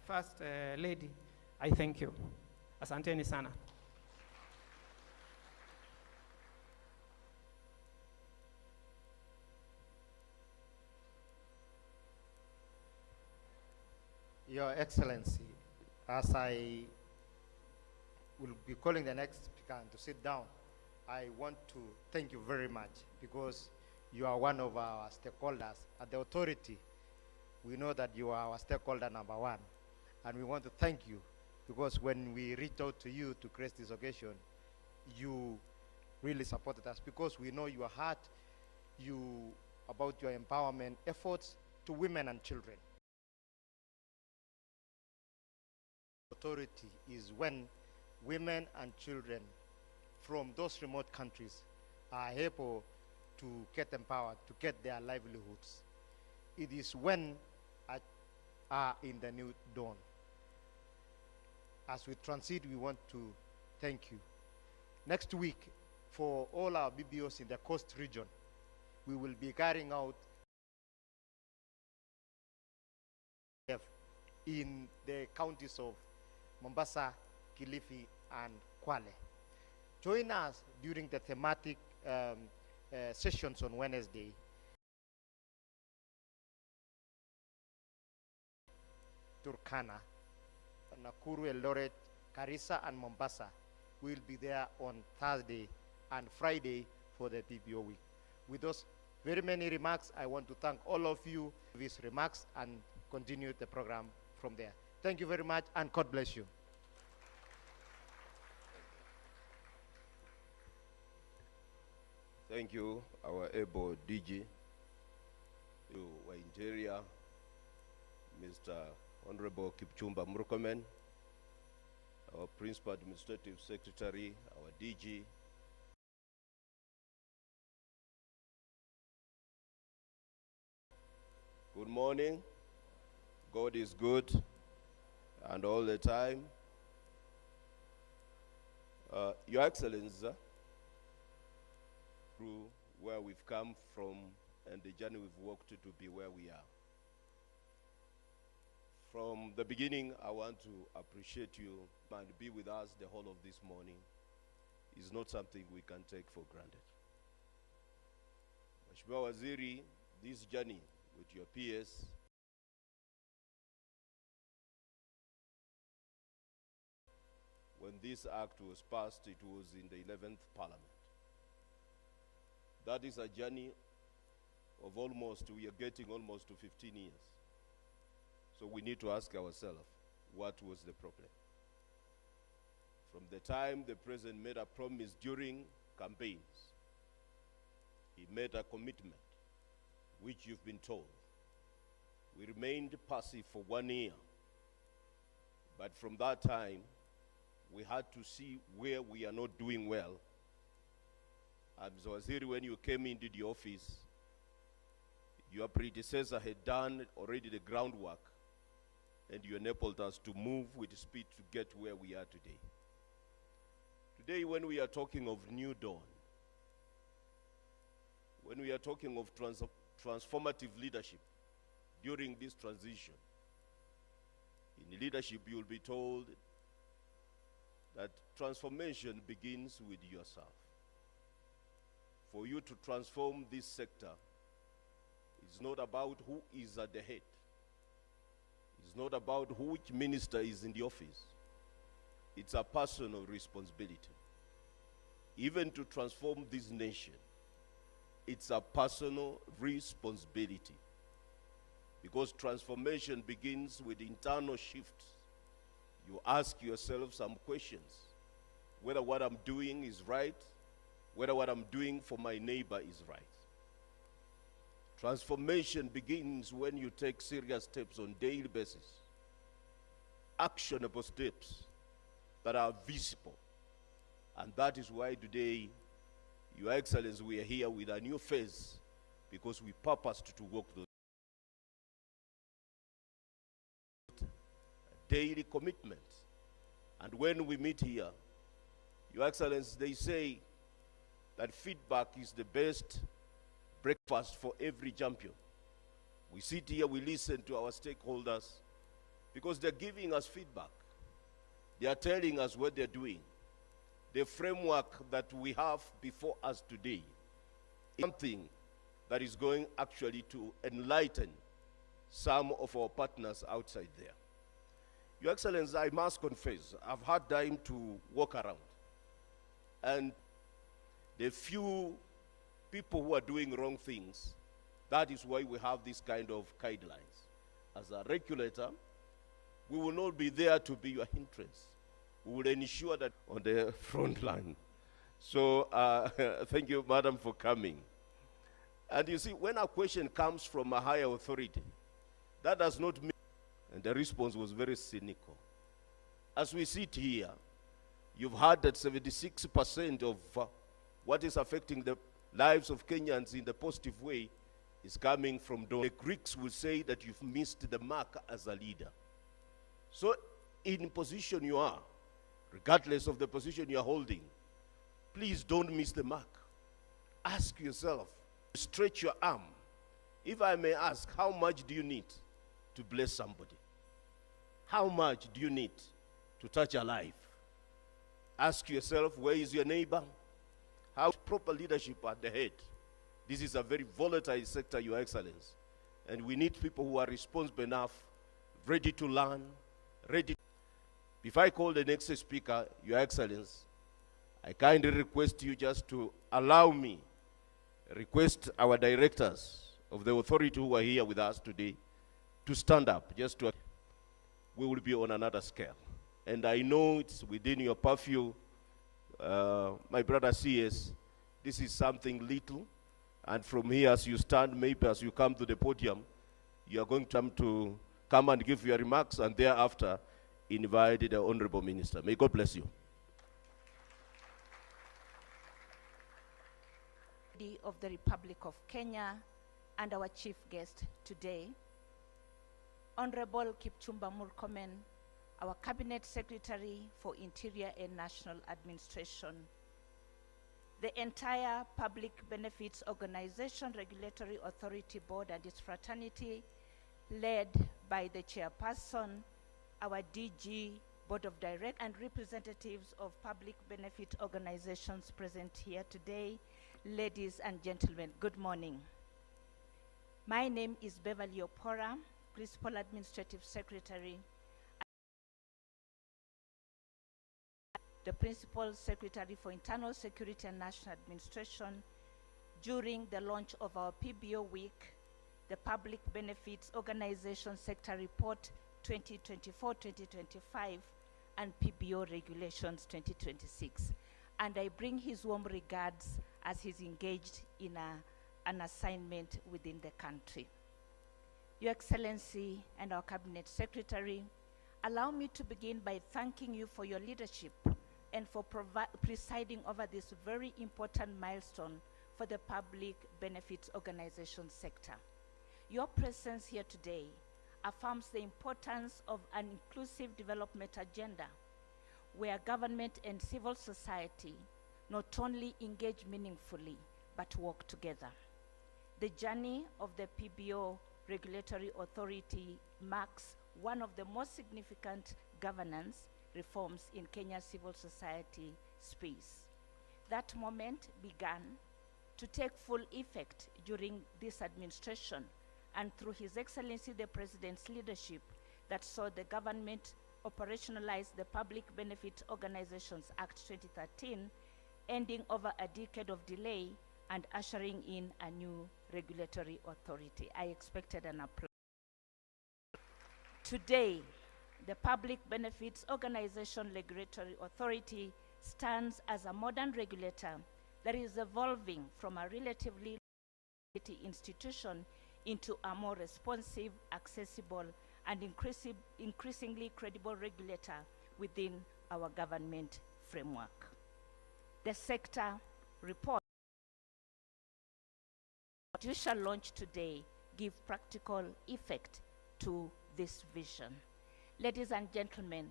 First Lady, I thank you. Asanteni sana. Your Excellency, as I will be calling the next speaker to sit down, I want to thank you very much because you are one of our stakeholders. At the authority, we know that you are our stakeholder number one, and we want to thank you because when we reached out to you to create this occasion, you really supported us because we know your heart, about your empowerment efforts to women and children. Authority is when women and children from those remote countries are able to get empowered, to get their livelihoods. It is when are in the new dawn. As we transit, we want to thank you. Next week, for all our BBOs in the coast region, we will be carrying out in the counties of Mombasa, Kilifi, and Kwale. Join us during the thematic sessions on Wednesday. Turkana, Nakuru, Eldoret, Garissa, and Mombasa will be there on Thursday and Friday for the PBO week. With those very many remarks, I want to thank all of you for these remarks and continue the program from there. Thank you very much, and God bless you. Thank you, our able DG, to our Interior, Mr. Honorable Kipchumba Murkomen, our Principal Administrative Secretary, our DG, good morning. God is good, and all the time. Your Excellency, through where we've come from and the journey we've walked to be where we are. From the beginning, I want to appreciate you and be with us the whole of this morning. It's not something we can take for granted. Mheshimiwa Waziri, this journey with your peers when this act was passed, it was in the 11th Parliament. That is a journey of we are getting almost to 15 years. So we need to ask ourselves, what was the problem? From the time the President made a promise during campaigns, he made a commitment, which you've been told. We remained passive for 1 year. But from that time, we had to see where we are not doing well. As Waziri, when you came into the office, Your predecessor had done already the groundwork, and you enabled us to move with speed to get where we are today. Today, when we are talking of new dawn, when we are talking of transformative leadership during this transition, in leadership you will be told that transformation begins with yourself. For you to transform this sector, it's not about who is at the head. It's not about which minister is in the office. It's a personal responsibility. Even to transform this nation, it's a personal responsibility. Because transformation begins with internal shifts. You ask yourself some questions. Whether what I'm doing is right, whether what I'm doing for my neighbor is right. Transformation begins when you take serious steps on a daily basis. Actionable steps that are visible. And that is why today, Your Excellency, we are here with a new phase, because we purposed to work those daily commitments. And when we meet here, Your Excellency, they say that feedback is the best breakfast for every champion. We sit here, we listen to our stakeholders, because they're giving us feedback. They are telling us what they're doing. The framework that we have before us today is something that is going actually to enlighten some of our partners outside there. Your Excellency, I must confess, I've had time to walk around. And the few people who are doing wrong things, that is why we have this kind of guidelines. As a regulator, we will not be there to be your hindrance. We will ensure that on the front line. So thank you, Madam, for coming. And you see, when a question comes from a higher authority, that does not mean, and the response was very cynical. As we sit here, you've heard that 76% of what is affecting the lives of Kenyans in the positive way is coming from donors. The Greeks will say that you've missed the mark as a leader. So in position you are, regardless of the position you're holding, please don't miss the mark. Ask yourself, stretch your arm. If I may ask, how much do you need to bless somebody? How much do you need to touch a life? Ask yourself, where is your neighbor? How proper leadership at the head? This is a very volatile sector, Your Excellency. And we need people who are responsible enough, ready to learn, ready. Before I call the next speaker, Your Excellency, I kindly request you just to allow me, request our directors of the authority who are here with us today to stand up, just to, we will be on another scale. And I know it's within your purview, my brother CS, this is something little, and from here as you stand, maybe as you come to the podium, you are going to come and give your remarks, and thereafter invite the Honorable Minister. May God bless you. Of the Republic of Kenya and our chief guest today, Honorable Kipchumba Murkomen, our Cabinet Secretary for Interior and National Administration, the entire Public Benefits Organization Regulatory Authority Board and its fraternity, led by the chairperson, our DG, Board of Directors, and representatives of public benefit organizations present here today. Ladies and gentlemen, good morning. My name is Beverly Opora, Principal Administrative Secretary, the Principal Secretary for Internal Security and National Administration. During the launch of our PBO Week, the Public Benefits Organization Sector Report 2024-2025 and PBO Regulations 2026. And I bring his warm regards as he's engaged in an assignment within the country. Your Excellency and our Cabinet Secretary, allow me to begin by thanking you for your leadership and for presiding over this very important milestone for the public benefits organization sector. Your presence here today affirms the importance of an inclusive development agenda where government and civil society not only engage meaningfully, but work together. The journey of the PBO Regulatory Authority marks one of the most significant governance reforms in Kenya's civil society space. That moment began to take full effect during this administration and through His Excellency the President's leadership that saw the government operationalize the Public Benefit Organizations Act 2013, ending over a decade of delay and ushering in a new regulatory authority. I expected an applause. Today, the Public Benefits Organization Regulatory Authority stands as a modern regulator that is evolving from a relatively institution into a more responsive, accessible, and increasingly credible regulator within our government framework. The sector report that we shall launch today give practical effect to this vision. Ladies and gentlemen,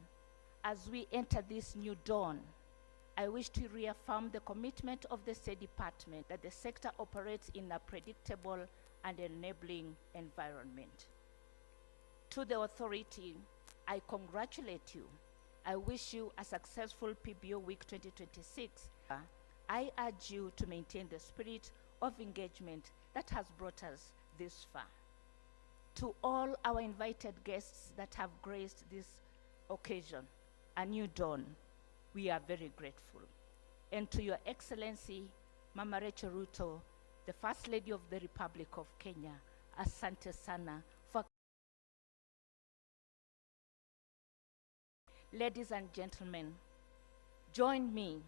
as we enter this new dawn, I wish to reaffirm the commitment of the State Department that the sector operates in a predictable and enabling environment. To the authority, I congratulate you. I wish you a successful PBO Week 2026. I urge you to maintain the spirit of engagement that has brought us this far. To all our invited guests that have graced this occasion, a new dawn, we are very grateful. And to Your Excellency, Mama Rachel Ruto, the First Lady of the Republic of Kenya, asante sana for. Ladies and gentlemen, join me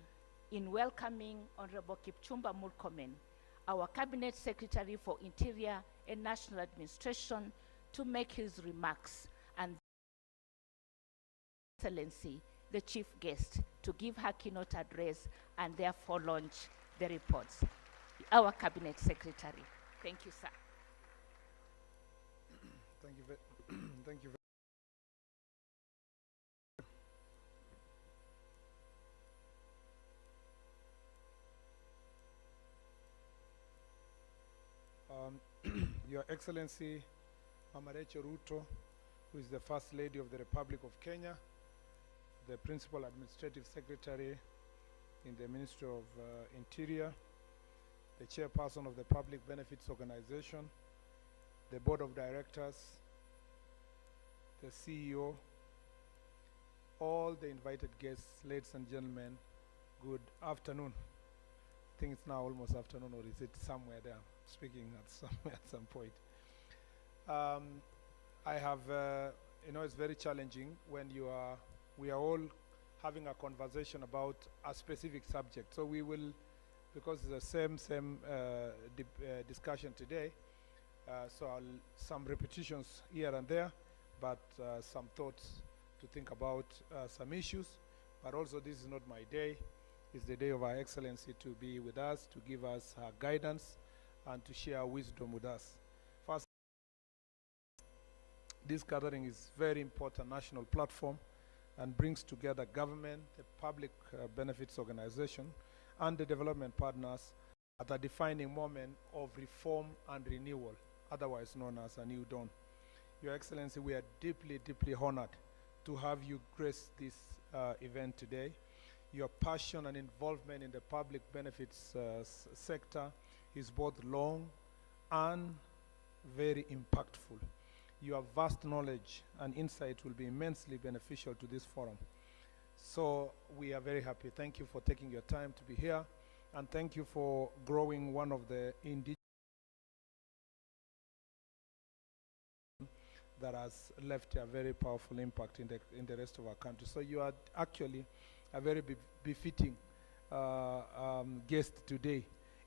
in welcoming Honorable Kipchumba Murkomen, our Cabinet Secretary for Interior and National Administration, to make his remarks, and Excellency, the Chief Guest, to give her keynote address and therefore launch the reports. Our Cabinet Secretary. Thank you, sir. Thank you thank you Your Excellency, Mama Rachel Ruto, who is the First Lady of the Republic of Kenya, the Principal Administrative Secretary in the Ministry of Interior, the Chairperson of the Public Benefits Organization, the Board of Directors, the CEO, all the invited guests, ladies and gentlemen, good afternoon. I think it's now almost afternoon, or is it somewhere there? Speaking at some point. I have, it's very challenging when we are all having a conversation about a specific subject. So we will, because it's the same discussion today, so some repetitions here and there, but some thoughts to think about some issues. But also, this is not my day. It's the day of Our Excellency to be with us, to give us her guidance, and to share wisdom with us. First, this gathering is very important national platform and brings together government, the public benefits organization, and the development partners at a defining moment of reform and renewal, otherwise known as a new dawn. Your Excellency, we are deeply, deeply honored to have you grace this event today. Your passion and involvement in the public benefits sector is both long and very impactful. Your vast knowledge and insight will be immensely beneficial to this forum. So we are very happy. Thank you for taking your time to be here, and thank you for growing one of the indigenous that has left a very powerful impact in the rest of our country. So you are actually a very befitting guest today,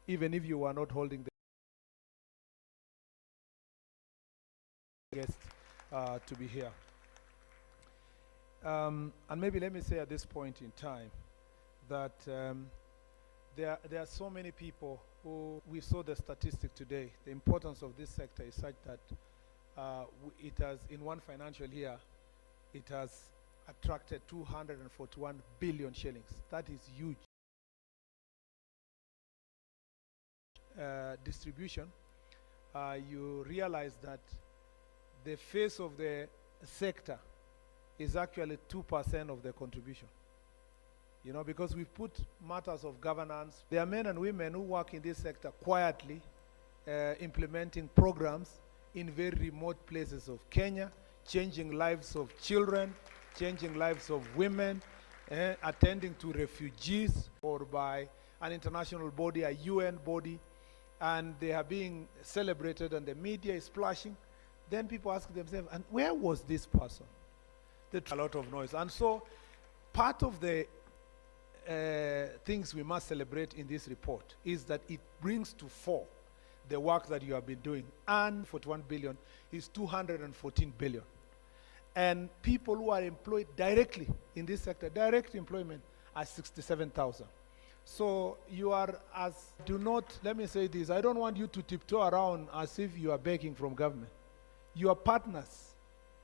even if you were not holding the guest to be here. And maybe let me say at this point in time that There are so many people who, we saw the statistic today. The importance of this sector is such that it has, in one financial year, it has attracted 241 billion shillings. That is huge. Distribution, you realize that the face of the sector is actually 2% of the contribution. You know, because we put matters of governance. There are men and women who work in this sector quietly, implementing programs in very remote places of Kenya, changing lives of children, changing lives of women, attending to refugees, or by an international body, a UN body, and they are being celebrated and the media is splashing. Then people ask themselves, and where was this person? A lot of noise. And so part of the things we must celebrate in this report is that it brings to fore the work that you have been doing. And 41 billion is 214 billion. And people who are employed directly in this sector, direct employment, are 67,000. So you are, do not, let me say this, I don't want you to tiptoe around as if you are begging from government. You are partners.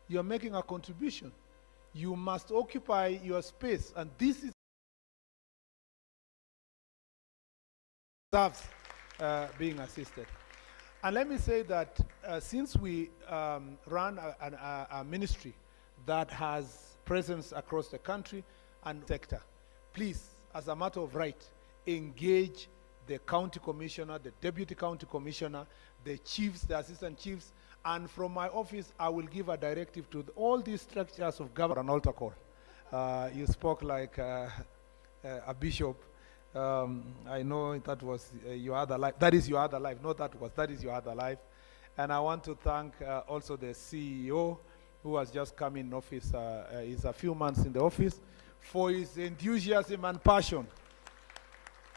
You are making a contribution. You must occupy your space, and this is deserves being assisted. And let me say that since we run a ministry that has presence across the country and sector, please, as a matter of right, engage the county commissioner, the deputy county commissioner, the chiefs, the assistant chiefs, and from my office, I will give a directive to all these structures of government. An altar call. You spoke like a bishop. I know that was your other life. That is your other life. Not that was. That is your other life. And I want to thank also the CEO who has just come in office. He's a few months in the office, for his enthusiasm and passion.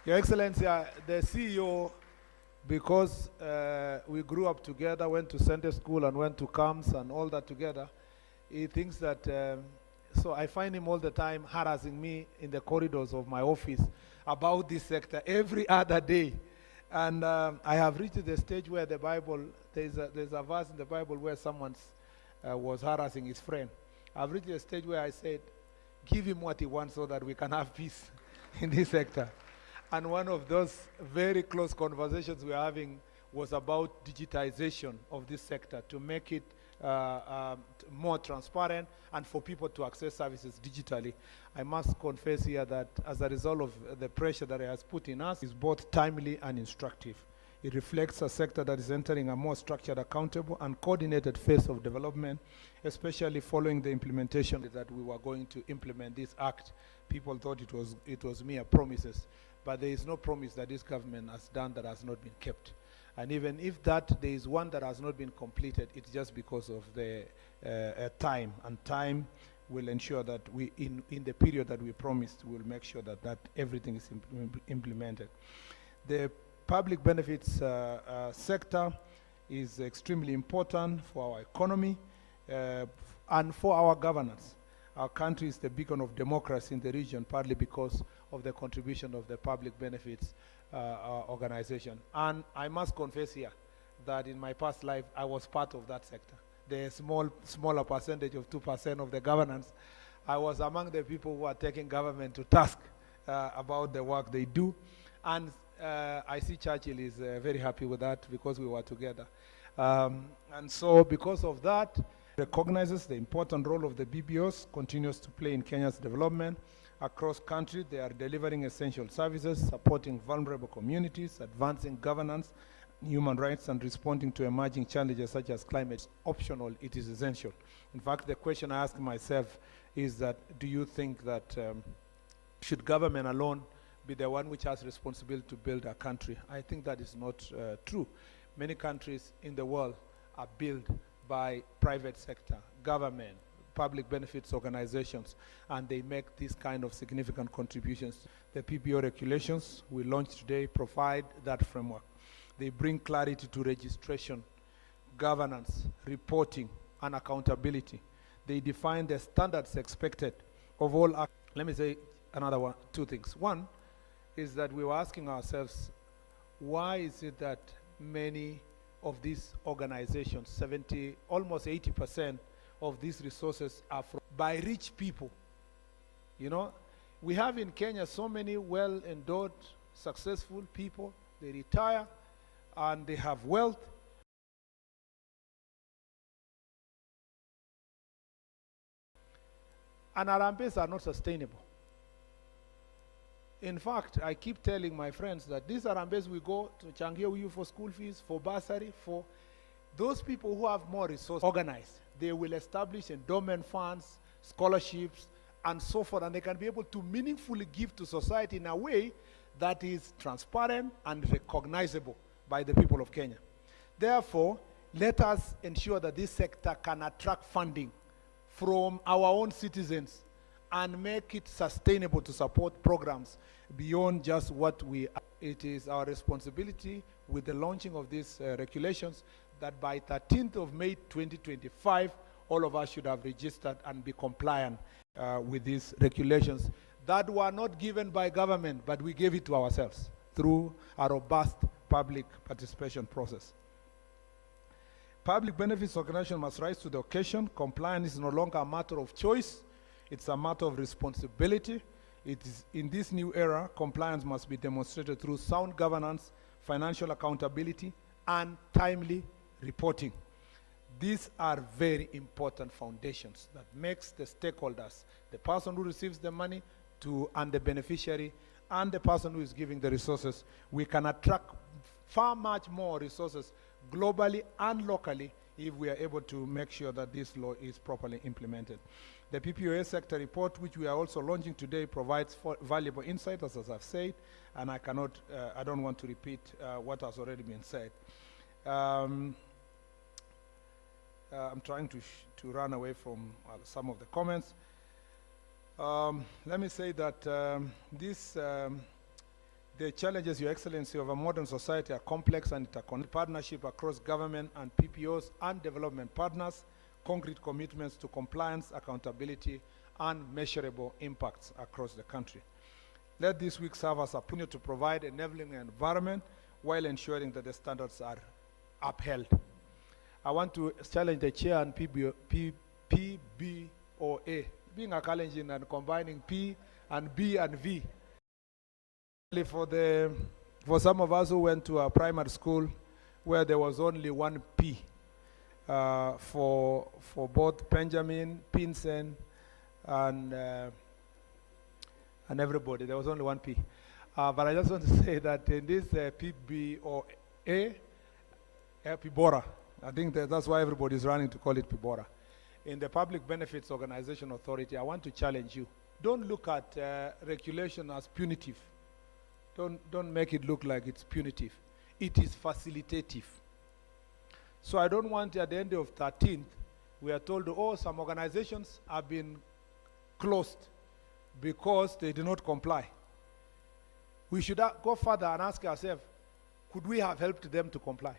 Your Excellency, the CEO, because we grew up together, went to Sunday school and went to camps and all that together, he thinks that, so I find him all the time harassing me in the corridors of my office about this sector every other day. And I have reached the stage where the Bible, there's a verse in the Bible where someone was harassing his friend. I've reached a stage where I said, give him what he wants so that we can have peace in this sector. And one of those very close conversations we're having was about digitization of this sector to make it more transparent and for people to access services digitally. I must confess here that as a result of the pressure that it has put in us, is both timely and instructive. It reflects a sector that is entering a more structured, accountable, and coordinated phase of development, especially following the implementation that we were going to implement this act. People thought it was mere promises. But there is no promise that this government has done that has not been kept. And even if there is one that has not been completed, it's just because of the time. And time will ensure that we, in the period that we promised, we'll make sure that everything is implemented. The public benefits sector is extremely important for our economy and for our governance. Our country is the beacon of democracy in the region, partly because of the contribution of the public benefits organization. And I must confess here that in my past life, I was part of that sector. The smaller percentage of 2% of the governance, I was among the people who are taking government to task about the work they do. And I see Churchill is very happy with that because we were together. And so because of that, recognizes the important role of the BBOs, continues to play in Kenya's development. Across country, they are delivering essential services, supporting vulnerable communities, advancing governance, human rights, and responding to emerging challenges such as climate. It's optional, it is essential. In fact, the question I ask myself is that, do you think that should government alone be the one which has responsibility to build a country? I think that is not true. Many countries in the world are built by private sector, government, public benefits organizations, and they make these kind of significant contributions. The PBO regulations we launched today provide that framework. They bring clarity to registration, governance, reporting, and accountability. They define the standards expected of all. Let me say another one, two things. One, is that we were asking ourselves, why is it that many of these organizations, almost 80% of these resources are by rich people? You know, we have in Kenya so many well-endowed, successful people. They retire and they have wealth. And Harambes are not sustainable. In fact, I keep telling my friends that these Harambes we go to Changia Uyu for school fees, for bursary, for those people who have more resources organized. They will establish endowment funds, scholarships, and so forth, and they can be able to meaningfully give to society in a way that is transparent and recognizable by the people of Kenya. Therefore, let us ensure that this sector can attract funding from our own citizens and make it sustainable to support programs beyond just what we are. It is our responsibility with the launching of these regulations that by 13th of May 2025, all of us should have registered and be compliant with these regulations that were not given by government, but we gave it to ourselves through a robust public participation process. Public benefits organization must rise to the occasion. Compliance is no longer a matter of choice. It's a matter of responsibility. It is in this new era, compliance must be demonstrated through sound governance, financial accountability, and timely reporting. These are very important foundations that makes the stakeholders, the person who receives the money and the beneficiary, and the person who is giving the resources. We can attract far much more resources globally and locally if we are able to make sure that this law is properly implemented. The PPOA sector report, which we are also launching today, provides valuable insights, as I've said, and I don't want to repeat what has already been said. I'm trying to run away from some of the comments. Let me say that the challenges, Your Excellency, of a modern society are complex and interconnected. Partnership across government and PPOs and development partners, concrete commitments to compliance, accountability, and measurable impacts across the country. Let this week serve as a opportunity to provide enabling environment while ensuring that the standards are upheld. I want to challenge the chair and PBOA, being a Kalenjin and combining P and B and V. For some of us who went to a primary school where there was only one P, for both Benjamin, Pinsen, and everybody, there was only one P. But I just want to say that in this PBOA, Pibora, I think that's why everybody is running to call it Pibora. In the Public Benefits Organization Authority, I want to challenge you. Don't look at regulation as punitive. Don't make it look like it's punitive. It is facilitative. So I don't want at the end of 13th, we are told, oh, some organizations have been closed because they do not comply. We should go further and ask ourselves, could we have helped them to comply?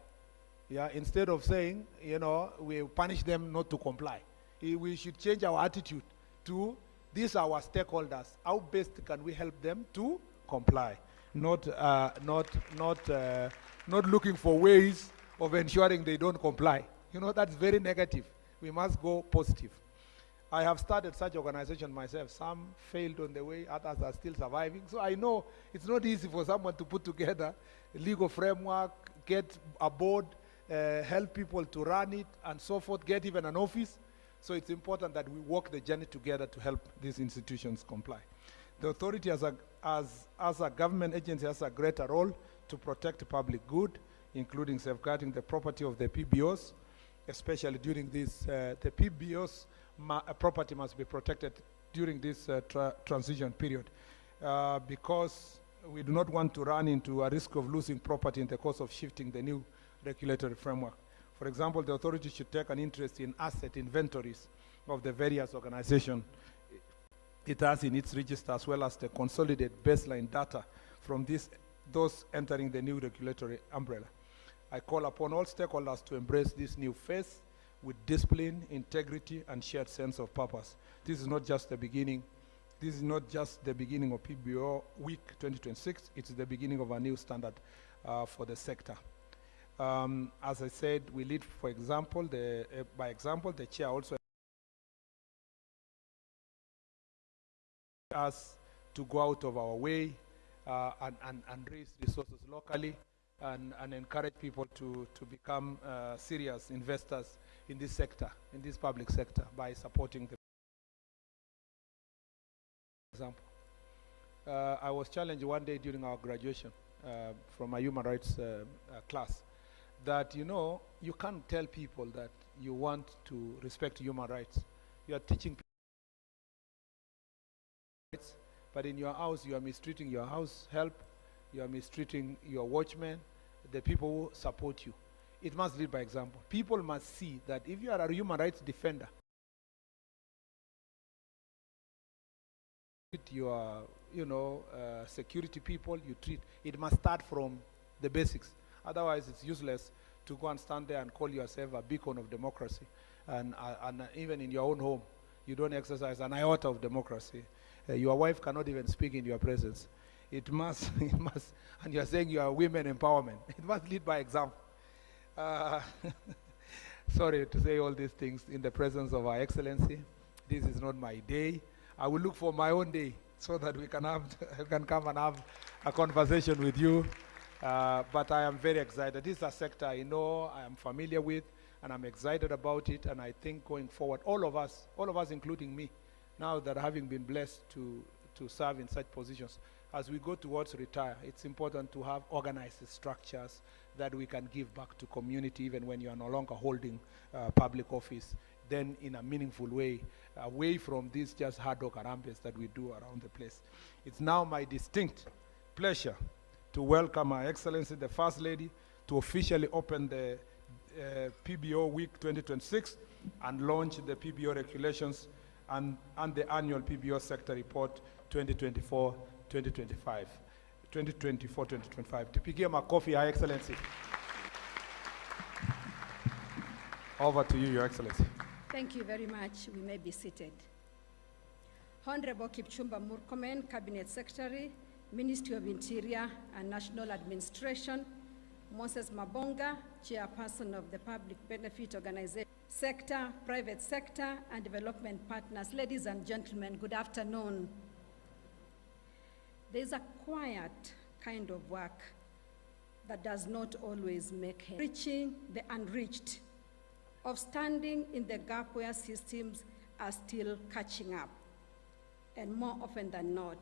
Yeah, instead of saying, you know, we punish them not to comply. We should change our attitude to these are our stakeholders. How best can we help them to comply? Not looking for ways of ensuring they don't comply. You know, that's very negative. We must go positive. I have started such organization myself. Some failed on the way, others are still surviving. So I know it's not easy for someone to put together a legal framework, get a board, help people to run it, and so forth, get even an office. So it's important that we walk the journey together to help these institutions comply. The authority as a government agency has a greater role to protect the public good, including safeguarding the property of the PBOs, especially during this, the PBOs property must be protected during this transition period because we do not want to run into a risk of losing property in the course of shifting the new regulatory framework. For example, the authority should take an interest in asset inventories of the various organizations it has in its register, as well as the consolidated baseline data from those entering the new regulatory umbrella. I call upon all stakeholders to embrace this new phase with discipline, integrity, and shared sense of purpose. This is not just the beginning. This is not just the beginning of PBO Week 2026, it's the beginning of a new standard for the sector. As I said, we lead, for example, by example, the chair also us to go out of our way and raise resources locally and encourage people to become serious investors in this sector, in this public sector, by supporting the example. I was challenged one day during our graduation from a human rights class that, you know, you can't tell people that you want to respect human rights. You are teaching people rights, but in your house you are mistreating your house help, you are mistreating your watchmen, the people who support you. It must lead by example. People must see that if you are a human rights defender, your, you know, security people, you treat, it must start from the basics. Otherwise, it's useless to go and stand there and call yourself a beacon of democracy. And even in your own home, you don't exercise an iota of democracy. Your wife cannot even speak in your presence. It must, and you're saying you are women empowerment. It must lead by example. Sorry to say all these things in the presence of Our Excellency. This is not my day. I will look for my own day so that we can come and have a conversation with you. But I am very excited. This is a sector I know, I am familiar with, and I'm excited about it. And I think going forward, all of us including me, now that having been blessed to serve in such positions, as we go towards retire, it's important to have organized structures that we can give back to community even when you are no longer holding public office, then in a meaningful way, away from these just hard work arambes that we do around the place. It's now my distinct pleasure to welcome Her Excellency, the First Lady, to officially open the PBO Week 2026 and launch the PBO regulations and the annual PBO Sector Report 2024-2025. 2024-2025. Tupigie makofi, Her Excellency. Over to you, Your Excellency. Thank you very much. We may be seated. Honorable Kipchumba Murkomen, Cabinet Secretary, Ministry of Interior and National Administration, Moses Mabonga, Chairperson of the Public Benefit Organization, Sector, Private Sector, and Development Partners. Ladies and gentlemen, good afternoon. There's a quiet kind of work that does not always make head. Reaching the unreached, of standing in the gap where systems are still catching up, and more often than not.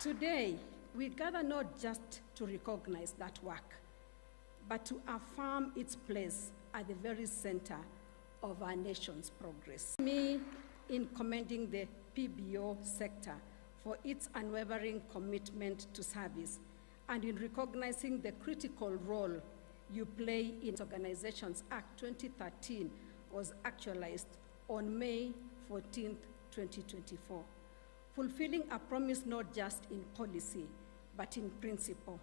Today, we gather not just to recognize that work, but to affirm its place at the very center of our nation's progress. Me in commending the PBO sector for its unwavering commitment to service and in recognizing the critical role you play in Organizations Act 2013 was actualized on May 14th, 2024, fulfilling a promise not just in policy, but in principle,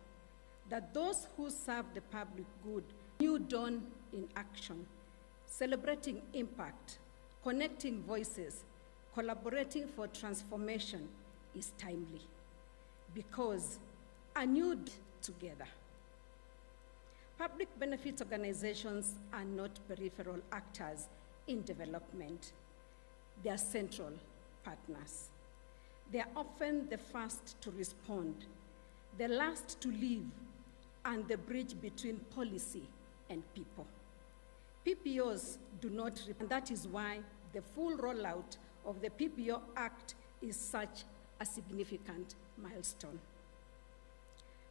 that those who serve the public good, new dawn in action, celebrating impact, connecting voices, collaborating for transformation is timely, because a new together. Public benefit organizations are not peripheral actors in development. They are central partners. They are often the first to respond, the last to leave, and the bridge between policy and people. PPOs do not, and that is why the full rollout of the PPO Act is such a significant milestone.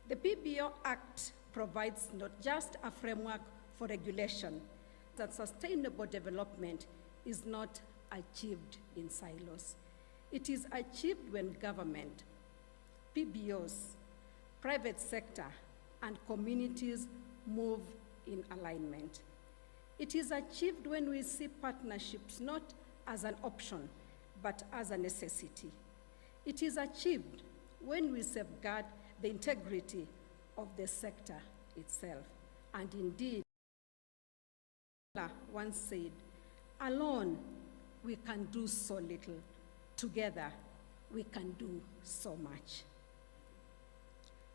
The PPO Act provides not just a framework for regulation, that sustainable development is not achieved in silos. It is achieved when government, PBOs, private sector, and communities move in alignment. It is achieved when we see partnerships not as an option, but as a necessity. It is achieved when we safeguard the integrity of the sector itself. And indeed, once said, alone we can do so little. Together, we can do so much.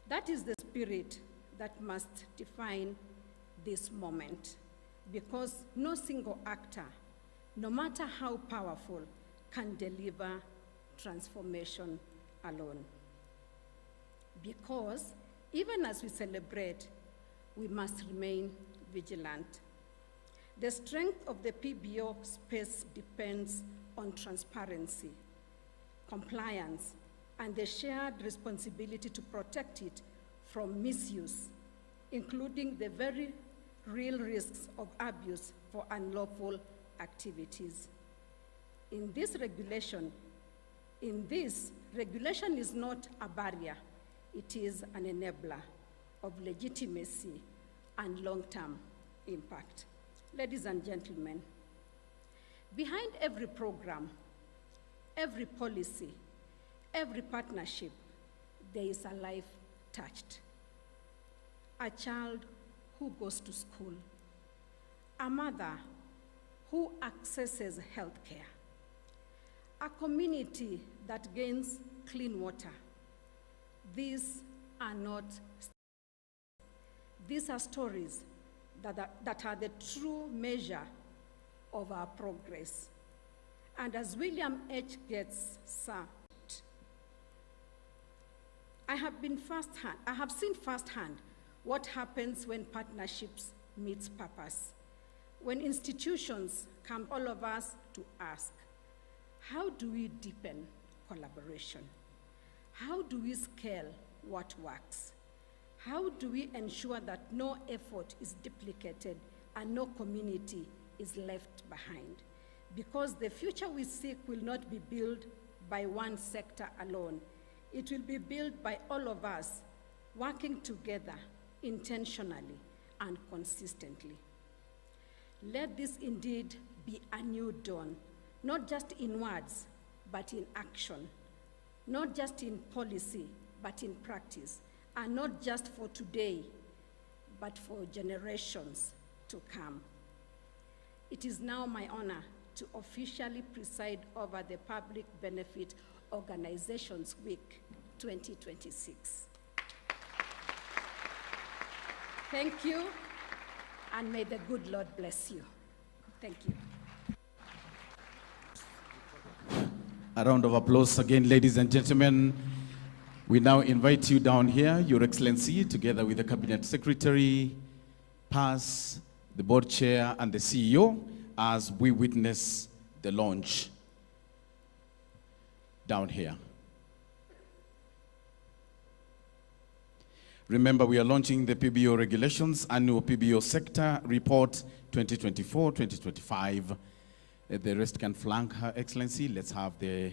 That is the spirit that must define this moment, because no single actor, no matter how powerful, can deliver transformation alone. Because even as we celebrate, we must remain vigilant. The strength of the PBO space depends on transparency, compliance, and the shared responsibility to protect it from misuse, including the very real risks of abuse for unlawful activities. This regulation is not a barrier, it is an enabler of legitimacy and long-term impact. Ladies and gentlemen, behind every program, every policy, every partnership, there is a life touched. A child who goes to school, a mother who accesses health care, a community that gains clean water. These are stories that are the true measure of our progress. And as William H. Gates said, I have seen firsthand what happens when partnerships meet purpose. When institutions come, all of us to ask, how do we deepen collaboration? How do we scale what works? How do we ensure that no effort is duplicated and no community is left behind? Because the future we seek will not be built by one sector alone. It will be built by all of us working together intentionally and consistently. Let this indeed be a new dawn, not just in words, but in action, not just in policy, but in practice, and not just for today, but for generations to come. It is now my honor to officially preside over the Public Benefit Organizations Week 2026. Thank you, and may the good Lord bless you. Thank you. A round of applause again, ladies and gentlemen. We now invite you down here, Your Excellency, together with the Cabinet Secretary, PAS, the Board Chair, and the CEO, as we witness the launch down here. Remember, we are launching the PBO regulations, annual PBO sector report 2024-2025. The rest can flank Her Excellency. Let's have the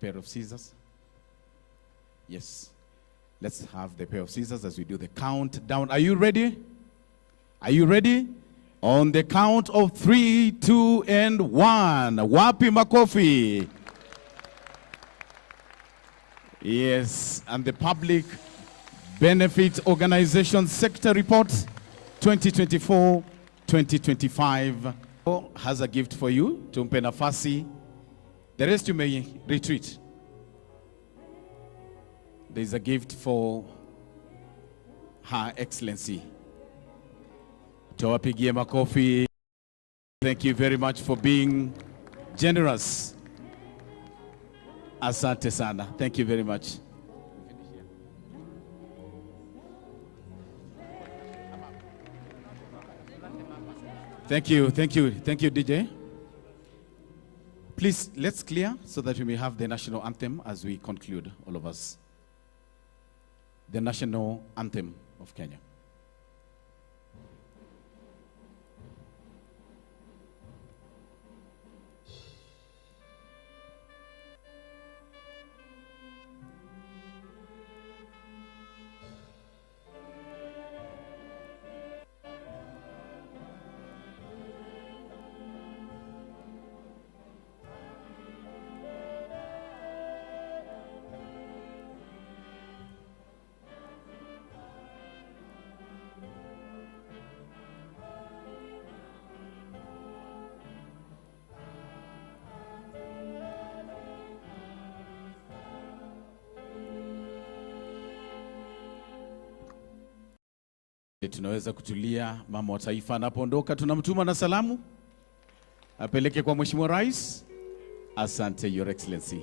pair of scissors. Yes. Let's have the pair of scissors as we do the countdown. Are you ready? Are you ready? On the count of 3, 2, and 1. Wapi makofi. Yes, and the Public Benefit Organization Sector Report 2024-2025 has a gift for you. Tumpe nafasi. The rest you may retreat. There is a gift for Her Excellency. Tawapigie makofi. Thank you very much for being generous. Asante sana. Thank you very much. Thank you, DJ. Please, let's clear so that we may have the national anthem as we conclude, all of us. The national anthem of Kenya. Tunaweza kutulia. Mama wa taifa anapoondoka, tunamtuma na salamu apeleke kwa Mheshimiwa Rais. Asante, Your Excellency.